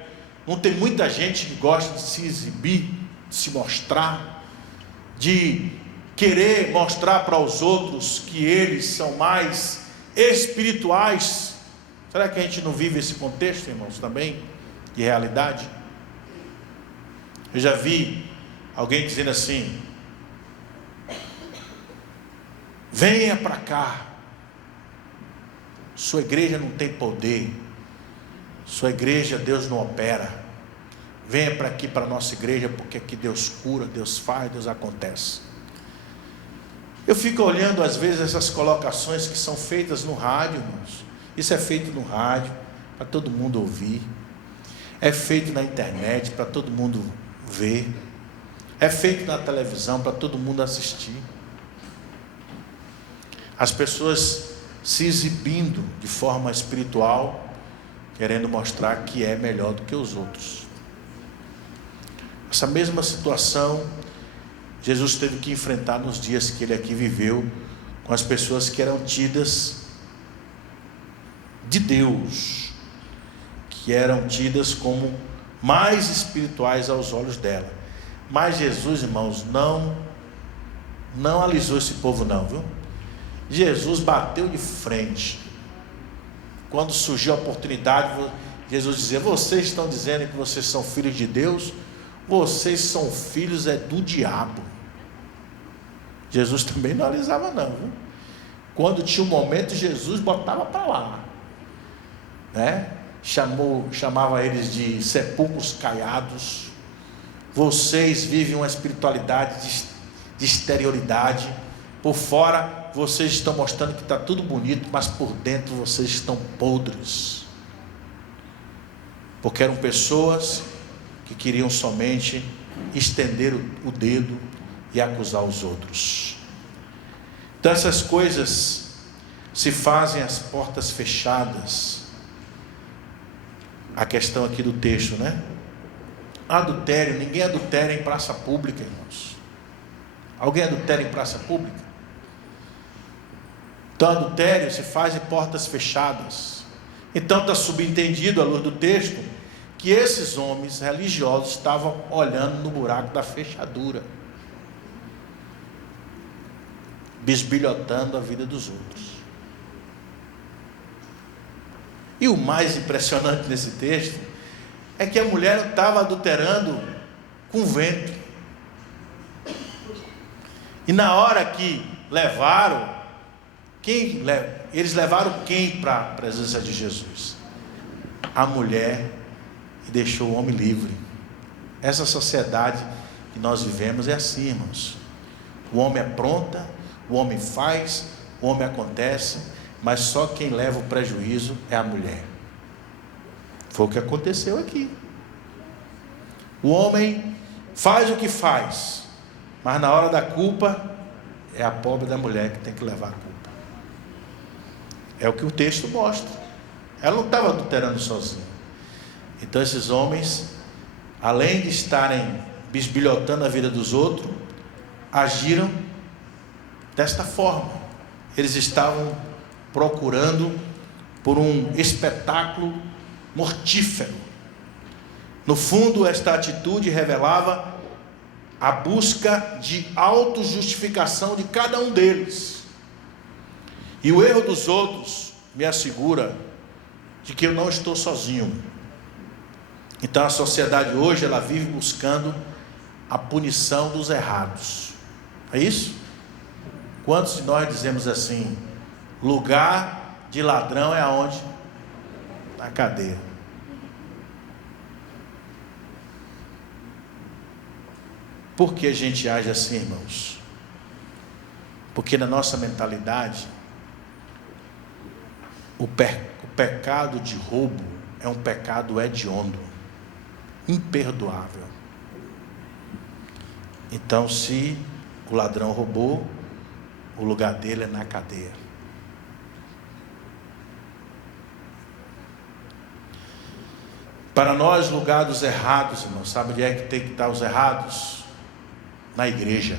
não tem muita gente que gosta de se exibir, de se mostrar, de querer mostrar para os outros que eles são mais espirituais? Será que a gente não vive esse contexto, irmãos, também, de realidade? Eu já vi alguém dizendo assim: venha para cá, sua igreja não tem poder, sua igreja Deus não opera, venha para aqui, para a nossa igreja, porque aqui Deus cura, Deus faz, Deus acontece. Eu fico olhando às vezes essas colocações que são feitas no rádio, irmãos. Isso é feito no rádio, para todo mundo ouvir, é feito na internet, para todo mundo ver, é feito na televisão, para todo mundo assistir. As pessoas se exibindo de forma espiritual, querendo mostrar que é melhor do que os outros. Essa mesma situação Jesus teve que enfrentar nos dias que ele aqui viveu, com as pessoas que eram tidas de Deus, que eram tidas como mais espirituais aos olhos dela. Mas Jesus, irmãos, não alisou esse povo não, viu? Jesus bateu de frente. Quando surgiu a oportunidade, Jesus dizia: vocês estão dizendo que vocês são filhos de Deus? Vocês são filhos do diabo. Jesus também não alisava não, viu? Quando tinha um momento, Jesus botava para lá, né? Chamava eles de sepulcros caiados. Vocês vivem uma espiritualidade de exterioridade. Por fora vocês estão mostrando que está tudo bonito, mas por dentro vocês estão podres. Porque eram pessoas que queriam somente estender o dedo e acusar os outros. Então essas coisas se fazem às portas fechadas. A questão aqui do texto, né? Adultério, ninguém adultera em praça pública, irmãos. Alguém adultera em praça pública? Então adultério se faz em portas fechadas. Então está subentendido, à luz do texto, que esses homens religiosos estavam olhando no buraco da fechadura, bisbilhotando a vida dos outros. E o mais impressionante nesse texto é que a mulher não estava adulterando com o vento. E na hora que levaram, eles levaram quem para a presença de Jesus? A mulher, e deixou o homem livre. Essa sociedade que nós vivemos é assim, irmãos. O homem apronta, o homem faz, o homem acontece, mas só quem leva o prejuízo é a mulher. Foi o que aconteceu aqui. O homem faz o que faz, mas na hora da culpa é a pobre da mulher que tem que levar a culpa. É o que o texto mostra. Ela não estava adulterando sozinha. Então esses homens, além de estarem bisbilhotando a vida dos outros, agiram desta forma. Eles estavam procurando por um espetáculo mortífero. No fundo, esta atitude revelava a busca de autojustificação de cada um deles. E o erro dos outros me assegura de que eu não estou sozinho. Então a sociedade hoje, ela vive buscando a punição dos errados. É isso? Quantos de nós dizemos assim: lugar de ladrão é aonde? Na cadeia. Por que a gente age assim, irmãos? Porque na nossa mentalidade, o pecado de roubo é um pecado hediondo, imperdoável. Então, se o ladrão roubou, o lugar dele é na cadeia. Para nós, lugar dos errados, irmão, sabe onde é que tem que estar os errados? Na igreja.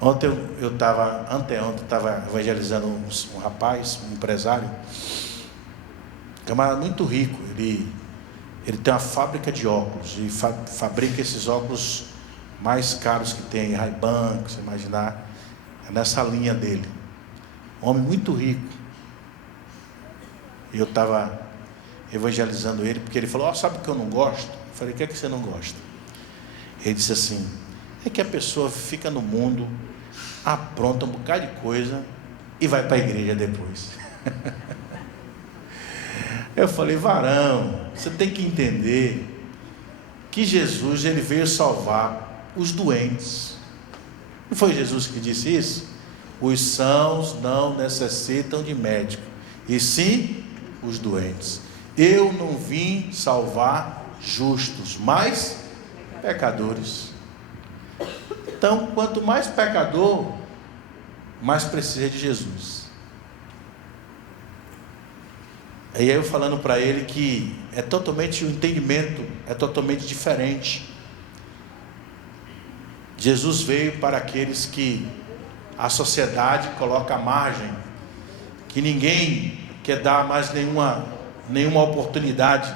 Anteontem estava evangelizando um rapaz, um empresário, camarada muito rico. Ele tem uma fábrica de óculos e fabrica esses óculos mais caros que tem, Ray-Ban, que você imaginar, é nessa linha dele. Um homem muito rico. E eu estava evangelizando ele, porque ele falou: sabe o que eu não gosto? Eu falei: o que é que você não gosta? Ele disse assim: é que a pessoa fica no mundo, apronta um bocado de coisa e vai para a igreja depois. Eu falei: varão, você tem que entender que Jesus, ele veio salvar os doentes. Não foi Jesus que disse isso? Os sãos não necessitam de médico, e sim os doentes. Eu não vim salvar justos, mas pecadores. Então, quanto mais pecador, mais precisa de Jesus. E aí eu falando para ele que o entendimento é totalmente diferente. Jesus veio para aqueles que a sociedade coloca à margem, que ninguém quer dar mais nenhuma oportunidade.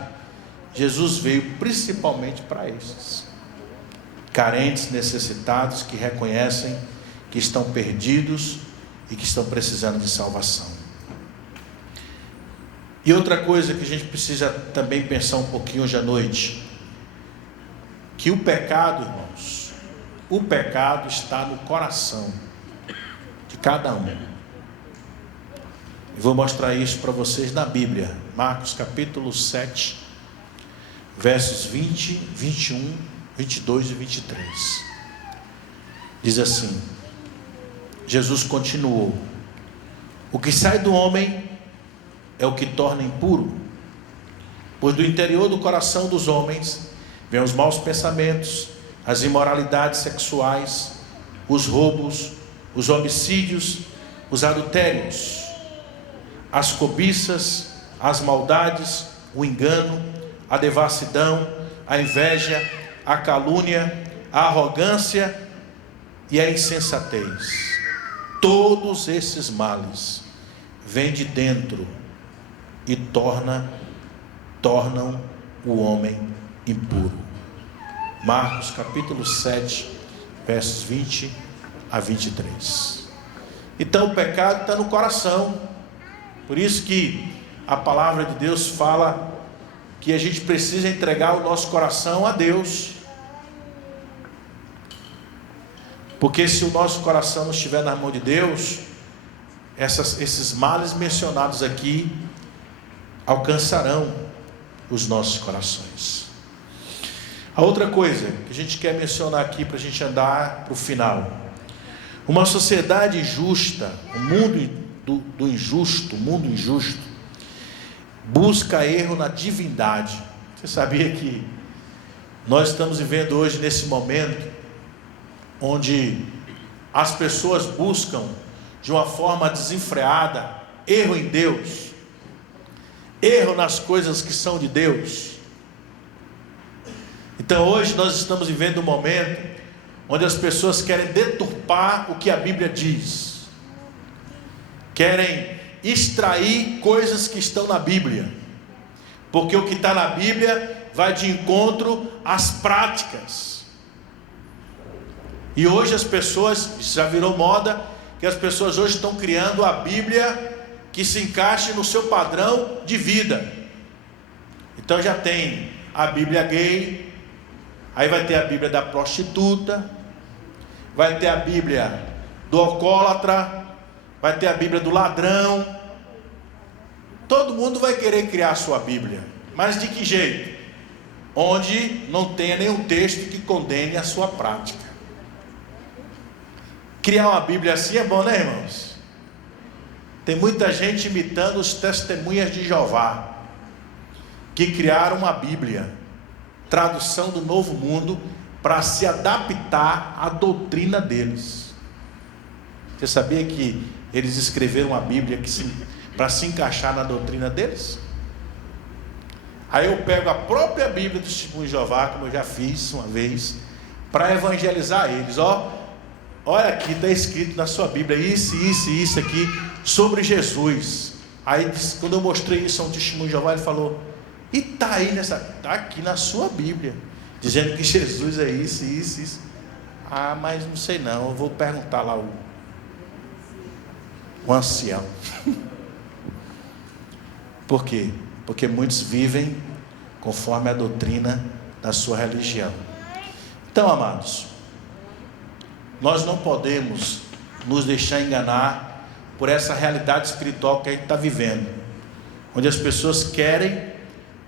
Jesus veio principalmente para esses carentes, necessitados, que reconhecem que estão perdidos e que estão precisando de salvação. E outra coisa que a gente precisa também pensar um pouquinho hoje à noite, que o pecado, irmãos, o pecado está no coração de cada um. E vou mostrar isso para vocês na Bíblia, Marcos capítulo 7, versos 20, 21, 22 e 23. Diz assim: Jesus continuou: o que sai do homem é o que torna impuro, pois do interior do coração dos homens vêm os maus pensamentos, as imoralidades sexuais, os roubos, os homicídios, os adultérios, as cobiças, as maldades, o engano, a devassidão, a inveja, a calúnia, a arrogância e a insensatez. Todos esses males vem de dentro e tornam o homem impuro. Marcos capítulo 7, versos 20 a 23. Então o pecado está no coração. Por isso que a palavra de Deus fala que a gente precisa entregar o nosso coração a Deus. Porque se o nosso coração não estiver na mão de Deus, esses males mencionados aqui alcançarão os nossos corações. A outra coisa que a gente quer mencionar aqui para a gente andar para o final: uma sociedade injusta, o mundo do injusto, o mundo injusto, busca erro na divindade. Você sabia que nós estamos vivendo hoje nesse momento onde as pessoas buscam de uma forma desenfreada erro em Deus, erro nas coisas que são de Deus? Então hoje nós estamos vivendo um momento onde as pessoas querem deturpar o que a Bíblia diz, querem extrair coisas que estão na Bíblia, porque o que está na Bíblia vai de encontro às práticas. E hoje as pessoas, isso já virou moda, que as pessoas hoje estão criando a Bíblia que se encaixe no seu padrão de vida. Então já tem a Bíblia gay, aí vai ter a Bíblia da prostituta, vai ter a Bíblia do alcoólatra, vai ter a Bíblia do ladrão. Todo mundo vai querer criar a sua Bíblia, mas de que jeito? Onde não tenha nenhum texto que condene a sua prática. Criar uma Bíblia assim é bom, né, irmãos? Tem muita gente imitando os testemunhas de Jeová, que criaram uma Bíblia, tradução do Novo Mundo, para se adaptar à doutrina deles. Você sabia que eles escreveram uma Bíblia para se encaixar na doutrina deles? Aí eu pego a própria Bíblia do Testemunho de Jeová, como eu já fiz uma vez, para evangelizar eles. Olha aqui, está escrito na sua Bíblia isso, isso e isso aqui sobre Jesus. Aí quando eu mostrei isso a um Testemunho de Jeová, ele falou: e está aí está aqui na sua Bíblia, dizendo que Jesus é isso, isso, isso. Ah, mas não sei não, eu vou perguntar lá o ancião. Por quê? Porque muitos vivem conforme a doutrina da sua religião. Então, amados, nós não podemos nos deixar enganar por essa realidade espiritual que a gente está vivendo, onde as pessoas querem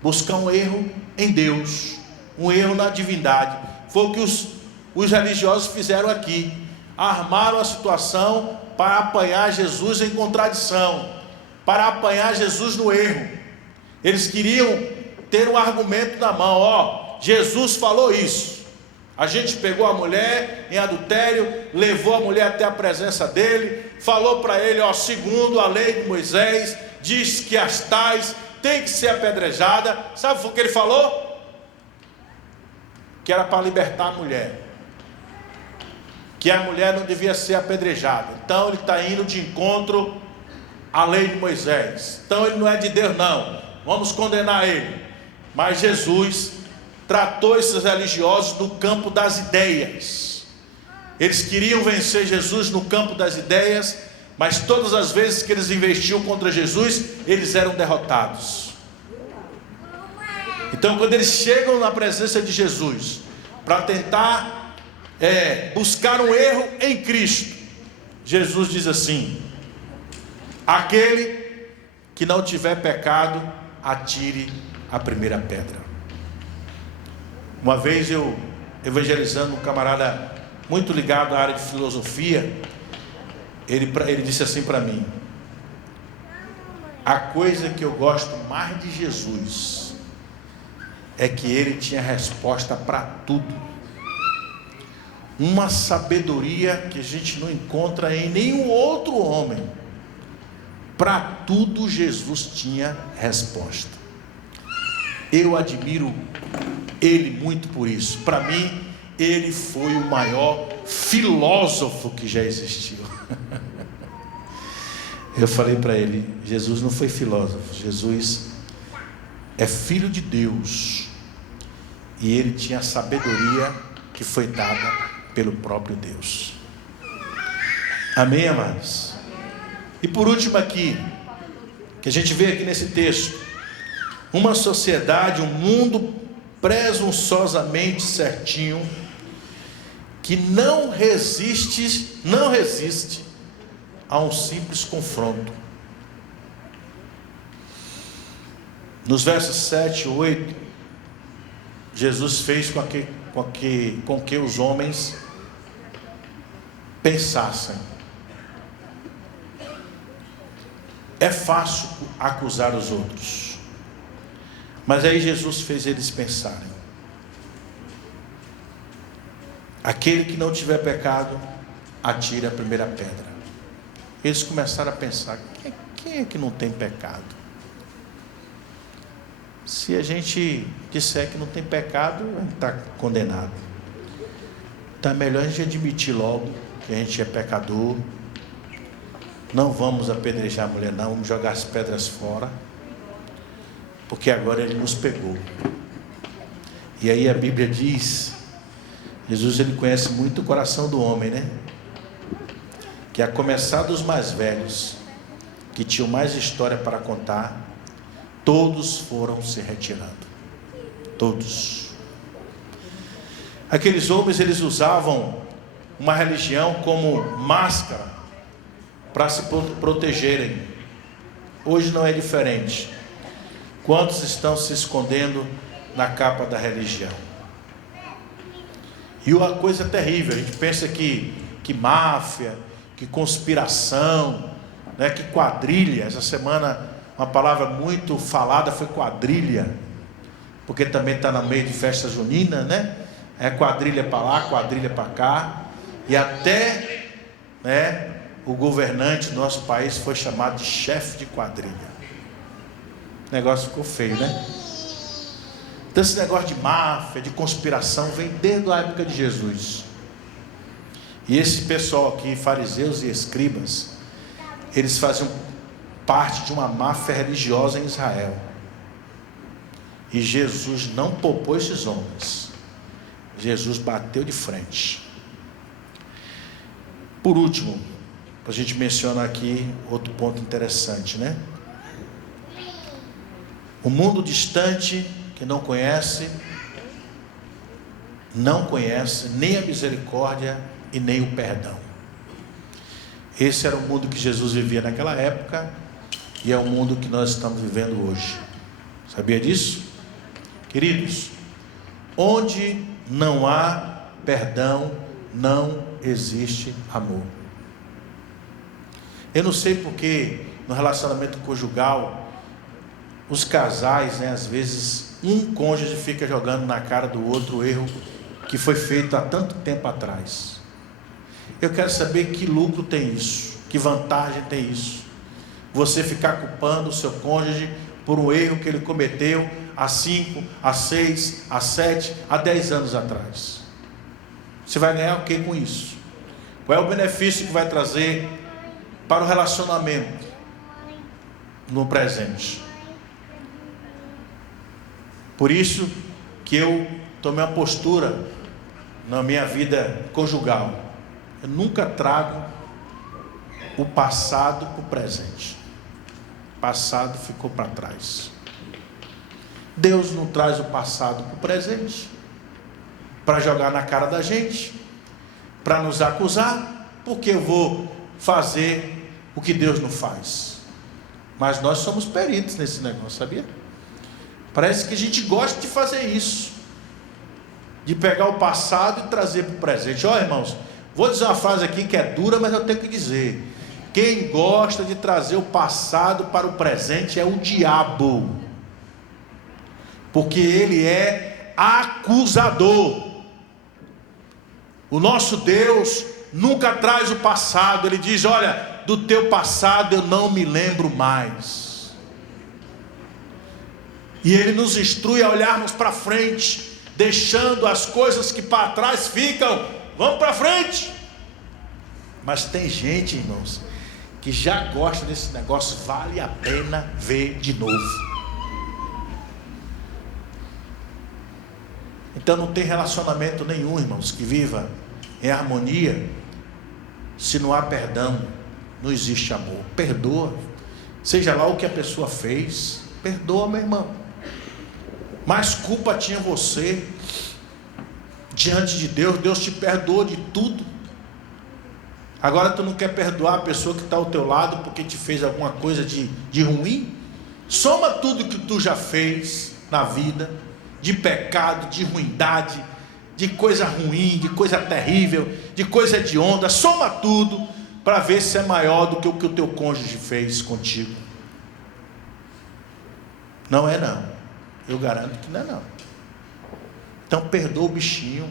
buscar um erro em Deus, um erro na divindade. Foi o que os religiosos fizeram aqui. Armaram a situação para apanhar Jesus em contradição, para apanhar Jesus no erro. Eles queriam ter um argumento na mão. Jesus falou isso. A gente pegou a mulher em adultério, levou a mulher até a presença dele, falou para ele: segundo a lei de Moisés, diz que as tais tem que ser apedrejada. Sabe o que ele falou? Que era para libertar a mulher, que a mulher não devia ser apedrejada. Então ele está indo de encontro à lei de Moisés. Então ele não é de Deus, não, vamos condenar ele. Mas Jesus tratou esses religiosos no campo das ideias. Eles queriam vencer Jesus no campo das ideias, mas todas as vezes que eles investiam contra Jesus, eles eram derrotados. Então quando eles chegam na presença de Jesus para tentar buscar um erro em Cristo, Jesus diz assim: aquele que não tiver pecado, atire a primeira pedra. Uma vez eu evangelizando um camarada muito ligado à área de filosofia, ele disse assim para mim: a coisa que eu gosto mais de Jesus é que ele tinha resposta para tudo, uma sabedoria que a gente não encontra em nenhum outro homem. Para tudo Jesus tinha resposta. Eu admiro ele muito por isso. Para mim, ele foi o maior filósofo que já existiu. Eu falei para ele, Jesus não foi filósofo, Jesus é filho de Deus. E ele tinha a sabedoria que foi dada pelo próprio Deus. Amém, amados? E por último aqui, que a gente vê aqui nesse texto, uma sociedade, um mundo presunçosamente certinho, que não resiste a um simples confronto. Nos versos 7 e 8, Jesus fez com que os homens pensassem. É fácil acusar os outros, mas aí Jesus fez eles pensarem. Aquele que não tiver pecado, atire a primeira pedra. Eles começaram a pensar, quem é que não tem pecado? Se a gente disser que não tem pecado, a gente está condenado. Então é melhor a gente admitir logo que a gente é pecador. Não vamos apedrejar a mulher não, vamos jogar as pedras fora, porque agora ele nos pegou. E aí a Bíblia diz, Jesus ele conhece muito o coração do homem, né? Que a começar dos mais velhos, que tinham mais história para contar, todos foram se retirando. Todos. Aqueles homens, eles usavam uma religião como máscara para se protegerem. Hoje não é diferente. Quantos estão se escondendo na capa da religião? E uma coisa terrível, a gente pensa que máfia, que conspiração, né, que quadrilha. Essa semana uma palavra muito falada foi quadrilha, porque também está no meio de festa junina, né? É quadrilha para lá, quadrilha para cá, e até, né, o governante do nosso país foi chamado de chefe de quadrilha. O negócio ficou feio, né? Então esse negócio de máfia, de conspiração, vem desde a época de Jesus. E esse pessoal aqui, fariseus e escribas, eles faziam parte de uma máfia religiosa em Israel. E Jesus não poupou esses homens. Jesus bateu de frente. Por último, a gente menciona aqui outro ponto interessante, né? O mundo distante, que não conhece nem a misericórdia e nem o perdão. Esse era o mundo que Jesus vivia naquela época e é o mundo que nós estamos vivendo hoje. Sabia disso? Queridos, onde não há perdão, não existe amor. Eu não sei porque no relacionamento conjugal, os casais, né, às vezes um cônjuge fica jogando na cara do outro o erro que foi feito há tanto tempo atrás. Eu quero saber que lucro tem isso, que vantagem tem isso. Você ficar culpando o seu cônjuge por um erro que ele cometeu há 5, há 6, há 7, há 10 anos atrás. Você vai ganhar o que com isso? Qual é o benefício que vai trazer para o relacionamento no presente? Por isso que eu tomei uma postura na minha vida conjugal. Eu nunca trago o passado para o presente. O passado ficou para trás. Deus não traz o passado para o presente para jogar na cara da gente, para nos acusar, porque eu vou fazer o que Deus não faz. Mas nós somos peritos nesse negócio, sabia? Parece que a gente gosta de fazer isso, de pegar o passado e trazer para o presente. Ó, irmãos, vou dizer uma frase aqui que é dura, mas eu tenho que dizer: quem gosta de trazer o passado para o presente é o diabo, porque ele é acusador. O nosso Deus nunca traz o passado. Ele diz: olha, do teu passado eu não me lembro mais. E ele nos instrui a olharmos para frente, deixando as coisas que para trás ficam. Vamos para frente. Mas tem gente, irmãos, que já gosta desse negócio, vale a pena ver de novo. Então não tem relacionamento nenhum, irmãos, que viva em harmonia, se não há perdão, não existe amor. Perdoa, seja lá o que a pessoa fez, perdoa, meu irmão. Mais culpa tinha você diante de Deus, Deus te perdoou de tudo. Agora tu não quer perdoar a pessoa que está ao teu lado porque te fez alguma coisa de ruim? Soma tudo que tu já fez na vida, de pecado, de ruindade, de coisa ruim, de coisa terrível, de coisa hedionda. Soma tudo para ver se é maior do que o teu cônjuge fez contigo. Não é não. Eu garanto que não é não. Então perdoa o bichinho.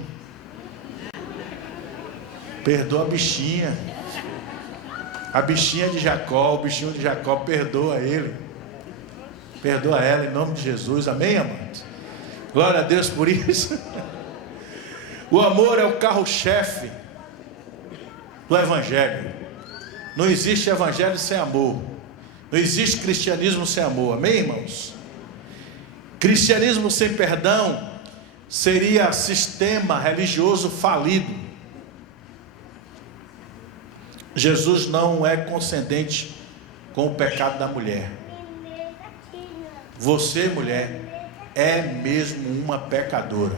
Perdoa a bichinha. A bichinha de Jacó, o bichinho de Jacó, perdoa ele. Perdoa ela em nome de Jesus. Amém, amados? Glória a Deus por isso. O amor é o carro-chefe do evangelho. Não existe evangelho sem amor. Não existe cristianismo sem amor. Amém, irmãos? Cristianismo sem perdão seria sistema religioso falido. Jesus não é condescendente com o pecado da mulher. Você, mulher, é mesmo uma pecadora.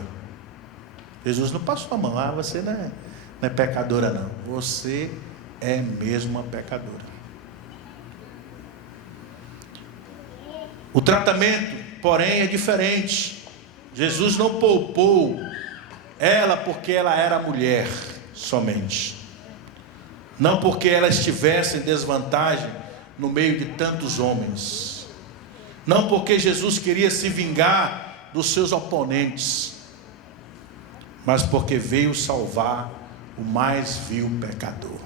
Jesus não passou a mão, você não é pecadora não. Você é mesmo uma pecadora. O tratamento, porém, é diferente. Jesus não poupou ela porque ela era mulher somente. Não porque ela estivesse em desvantagem no meio de tantos homens. Não porque Jesus queria se vingar dos seus oponentes, mas porque veio salvar o mais vil pecador.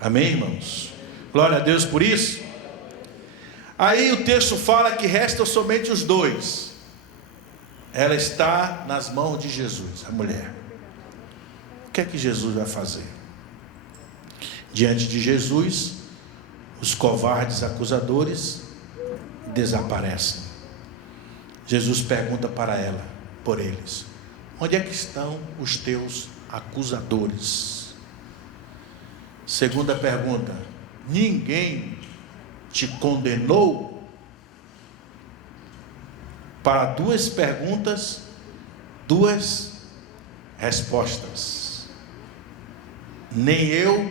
Amém, irmãos? Glória a Deus por isso. Aí o texto fala que restam somente os dois. Ela está nas mãos de Jesus, a mulher. O que é que Jesus vai fazer? Diante de Jesus, os covardes acusadores desaparecem. Jesus pergunta para ela, por eles: onde é que estão os teus acusadores? Segunda pergunta: ninguém te condenou? Para duas perguntas, duas respostas. Nem eu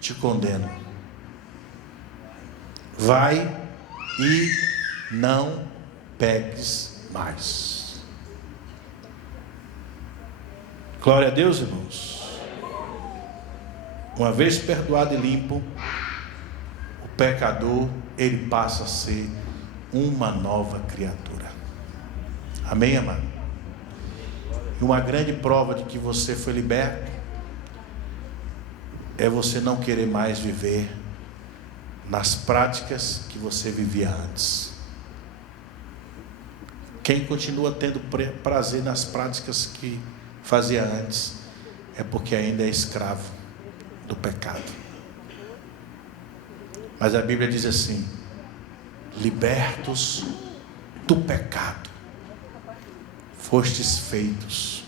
te condeno. Vai e não peques mais. Glória a Deus, irmãos. Uma vez perdoado e limpo, o pecador, ele passa a ser uma nova criatura. Amém, amado? E uma grande prova de que você foi liberto é você não querer mais viver nas práticas que você vivia antes. Quem continua tendo prazer nas práticas que fazia antes é porque ainda é escravo do pecado. Mas a Bíblia diz assim: libertos do pecado, fostes feitos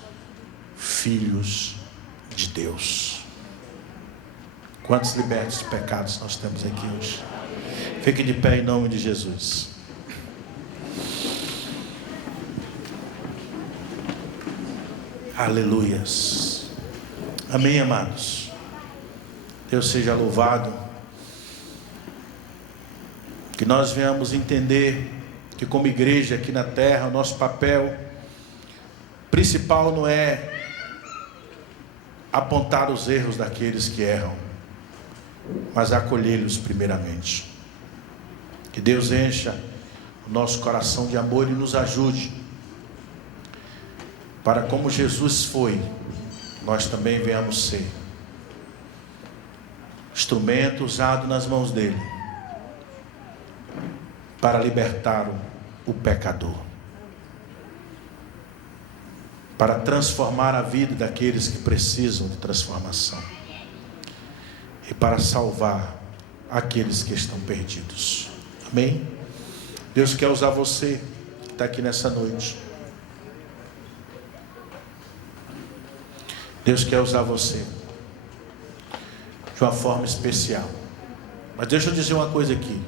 filhos de Deus. Quantos libertos de pecados nós temos aqui hoje? Fique de pé em nome de Jesus. Aleluias. Amém, amados? Deus seja louvado. Que nós venhamos entender que, como igreja aqui na terra, o nosso papel principal não é apontar os erros daqueles que erram, mas acolhê-los primeiramente. Que Deus encha o nosso coração de amor e nos ajude para, como Jesus foi, nós também venhamos ser instrumento usado nas mãos dele para libertar o pecador, para transformar a vida daqueles que precisam de transformação e para salvar àqueles que estão perdidos. Amém? Deus quer usar você que está aqui nessa noite. Deus quer usar você de uma forma especial. Mas deixa eu dizer uma coisa aqui.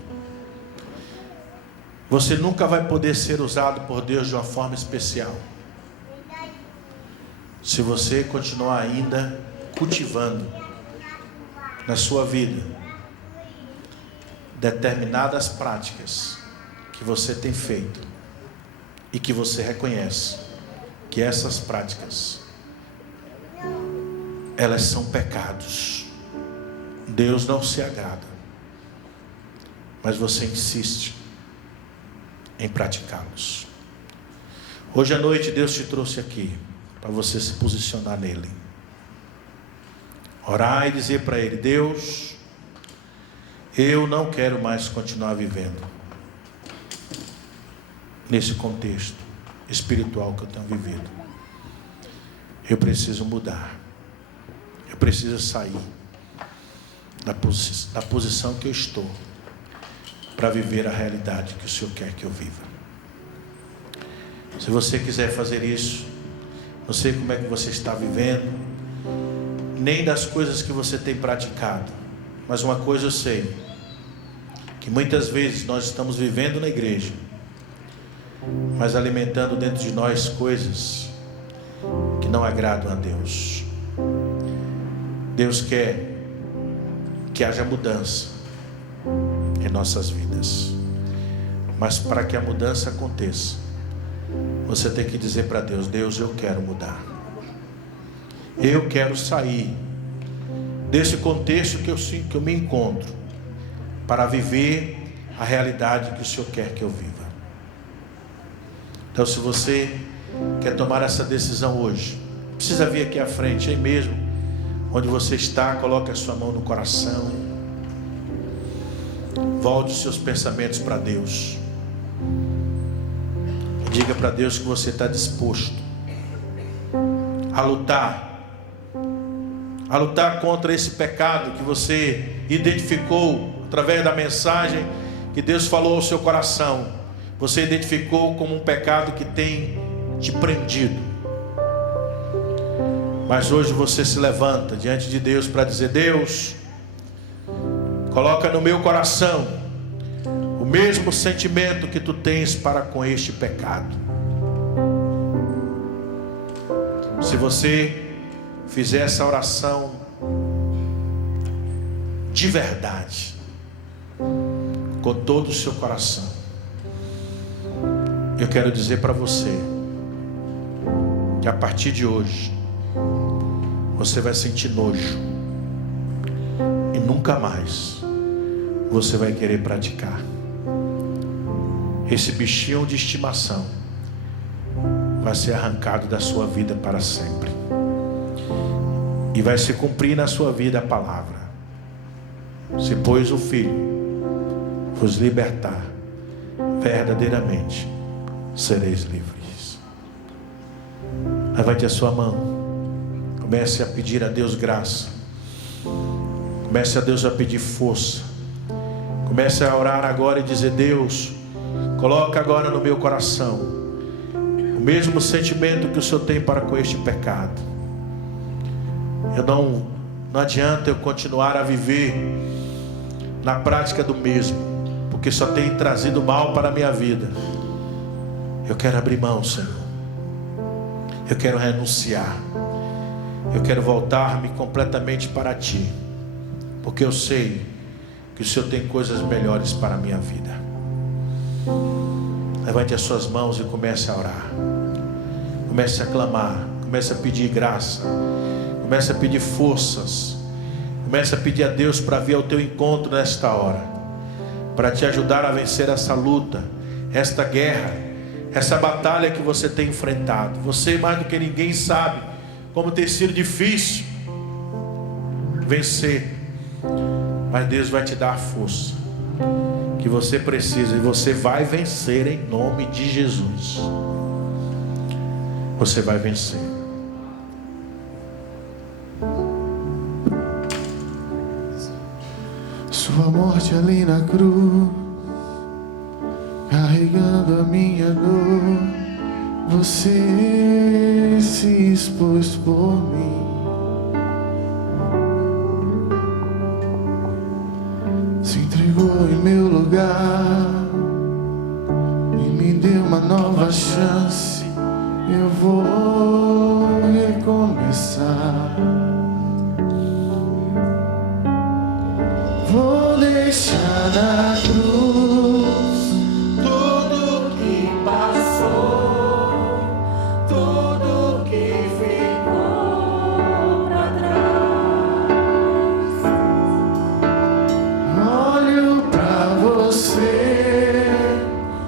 Você nunca vai poder ser usado por Deus de uma forma especial se você continuar ainda cultivando na sua vida determinadas práticas que você tem feito e que você reconhece que essas práticas, elas são pecados. Deus não se agrada, mas você insiste em praticá-los. Hoje à noite Deus te trouxe aqui para você se posicionar nele, orar e dizer para ele: Deus, eu não quero mais continuar vivendo nesse contexto espiritual que eu tenho vivido. Eu preciso mudar. Eu preciso sair da posição que eu estou para viver a realidade que o Senhor quer que eu viva. Se você quiser fazer isso, não sei como é que você está vivendo, nem das coisas que você tem praticado, mas uma coisa eu sei, que muitas vezes nós estamos vivendo na igreja, mas alimentando dentro de nós coisas que não agradam a Deus. Deus quer que haja mudança em nossas vidas, mas para que a mudança aconteça, você tem que dizer para Deus: Deus, eu quero mudar. Eu quero sair desse contexto que eu me encontro, para viver a realidade que o Senhor quer que eu viva. Então, se você quer tomar essa decisão hoje, precisa vir aqui à frente, aí mesmo, onde você está, coloque a sua mão no coração, volte os seus pensamentos para Deus, diga para Deus que você está disposto a lutar contra esse pecado que você identificou através da mensagem que Deus falou ao seu coração. Você identificou como um pecado que tem te prendido, mas hoje você se levanta diante de Deus para dizer: Deus, coloca no meu coração o mesmo sentimento que tu tens para com este pecado. Se você fizer essa oração de verdade, com todo o seu coração, eu quero dizer para você que a partir de hoje você vai sentir nojo e nunca mais você vai querer praticar. Esse bichinho de estimação vai ser arrancado da sua vida para sempre, e vai se cumprir na sua vida a palavra: se pois o Filho vos libertar, verdadeiramente sereis livres. Levante a sua mão, comece a pedir a Deus graça, comece a Deus a pedir força, comece a orar agora e dizer: Deus, coloca agora no meu coração o mesmo sentimento que o Senhor tem para com este pecado. Não adianta eu continuar a viver na prática do mesmo, porque só tem trazido mal para a minha vida. Eu quero abrir mão, Senhor. Eu quero renunciar. Eu quero voltar-me completamente para Ti, porque eu sei que o Senhor tem coisas melhores para a minha vida. Levante as suas mãos e comece a orar. Comece a clamar. Comece a pedir graça. Comece a pedir forças. Comece a pedir a Deus para vir ao teu encontro nesta hora, para te ajudar a vencer essa luta, esta guerra, essa batalha que você tem enfrentado. Você, mais do que ninguém, sabe como tem sido difícil vencer, mas Deus vai te dar a força que você precisa, e você vai vencer em nome de Jesus. Você vai vencer. Sua morte ali na cruz, carregando a minha dor, você se expôs por mim. Se entregou em meu lugar e me deu uma nova chance. Eu vou recomeçar. Vou deixar na cruz tudo que passou, tudo que ficou pra trás. Olho pra você,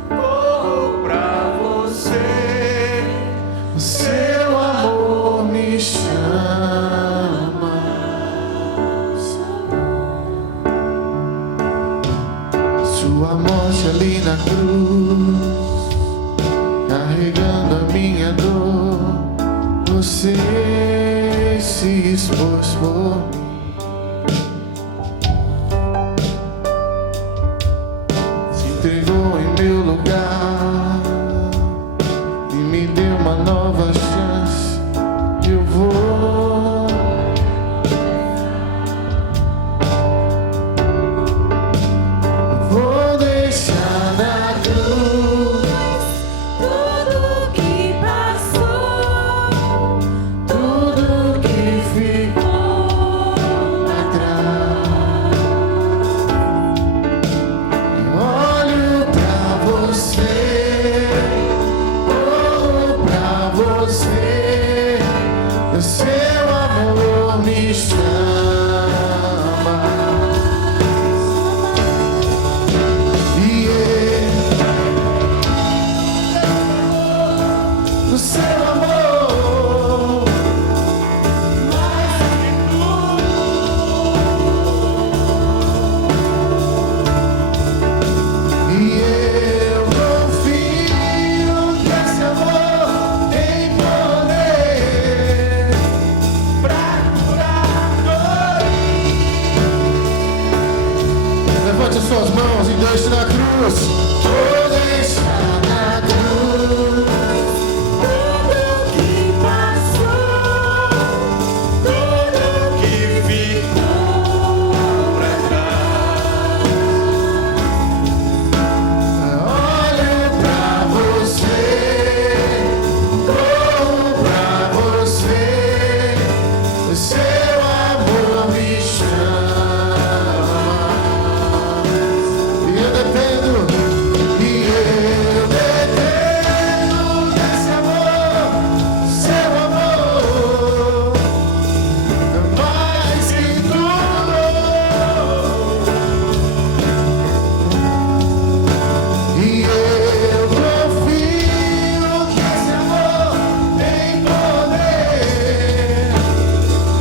corro pra você, seu amor me chama. Sua morte ali na cruz, carregando a minha dor, você se expôs por mim. Se entregou em meu lugar e me deu uma nova chance. Eu vou deixar na cruz tudo que passou, tudo que ficou pra trás. Olho pra você, corro pra você, seu amor me chama. O seu amor, mais que tudo. E eu confio que esse amor tem poder pra curar dor. Levante suas mãos e deixe na cruz. Vou deixar na cruz tudo que passou, tudo que ficou pra trás. Olho pra você, corro pra você, seu amor me chama. E eu dependo desse amor, seu amor, mais que tudo. E eu confio que esse amor tem poder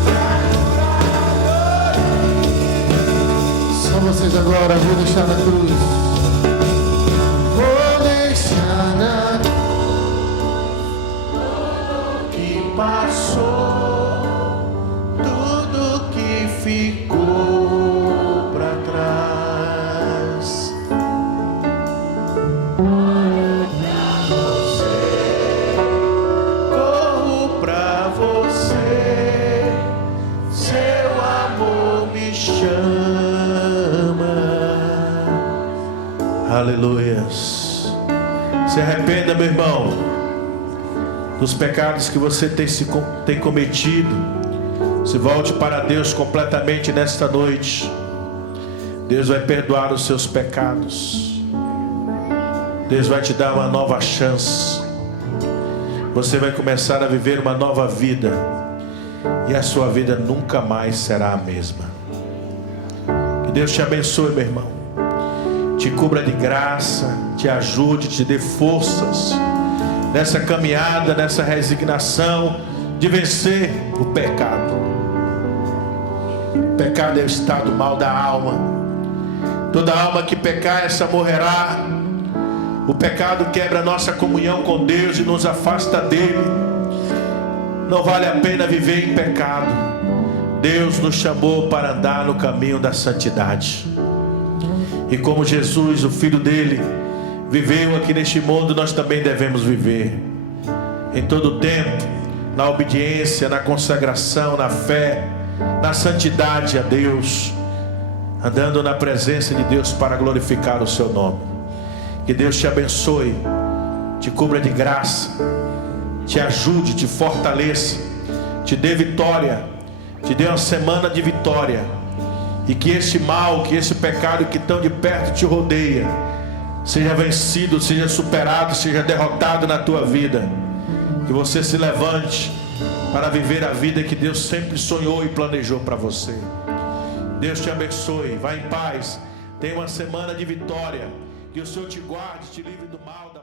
pra curar dor. Só vocês agora, vou deixar na cruz. Vou deixar na tudo que passou, tudo que ficou pra trás. Olho pra você, corro pra você, seu amor me chama. Aleluias. Se arrependa, meu irmão, dos pecados que você tem cometido. Se volte para Deus completamente nesta noite. Deus vai perdoar os seus pecados. Deus vai te dar uma nova chance. Você vai começar a viver uma nova vida. E a sua vida nunca mais será a mesma. Que Deus te abençoe, meu irmão. Te cubra de graça, te ajude, te dê forças nessa caminhada, nessa resignação de vencer o pecado. O pecado é o estado mal da alma. Toda alma que pecar, essa morrerá. O pecado quebra a nossa comunhão com Deus e nos afasta dele. Não vale a pena viver em pecado. Deus nos chamou para andar no caminho da santidade. E como Jesus, o Filho dele, viveu aqui neste mundo, nós também devemos viver. Em todo o tempo, na obediência, na consagração, na fé, na santidade a Deus, andando na presença de Deus para glorificar o seu nome. Que Deus te abençoe, te cubra de graça, te ajude, te fortaleça, te dê vitória, te dê uma semana de vitória, e que este mal, que esse pecado que tão de perto te rodeia, seja vencido, seja superado, seja derrotado na tua vida. Que você se levante para viver a vida que Deus sempre sonhou e planejou para você. Deus te abençoe, vá em paz, tenha uma semana de vitória, que o Senhor te guarde, te livre do mal, da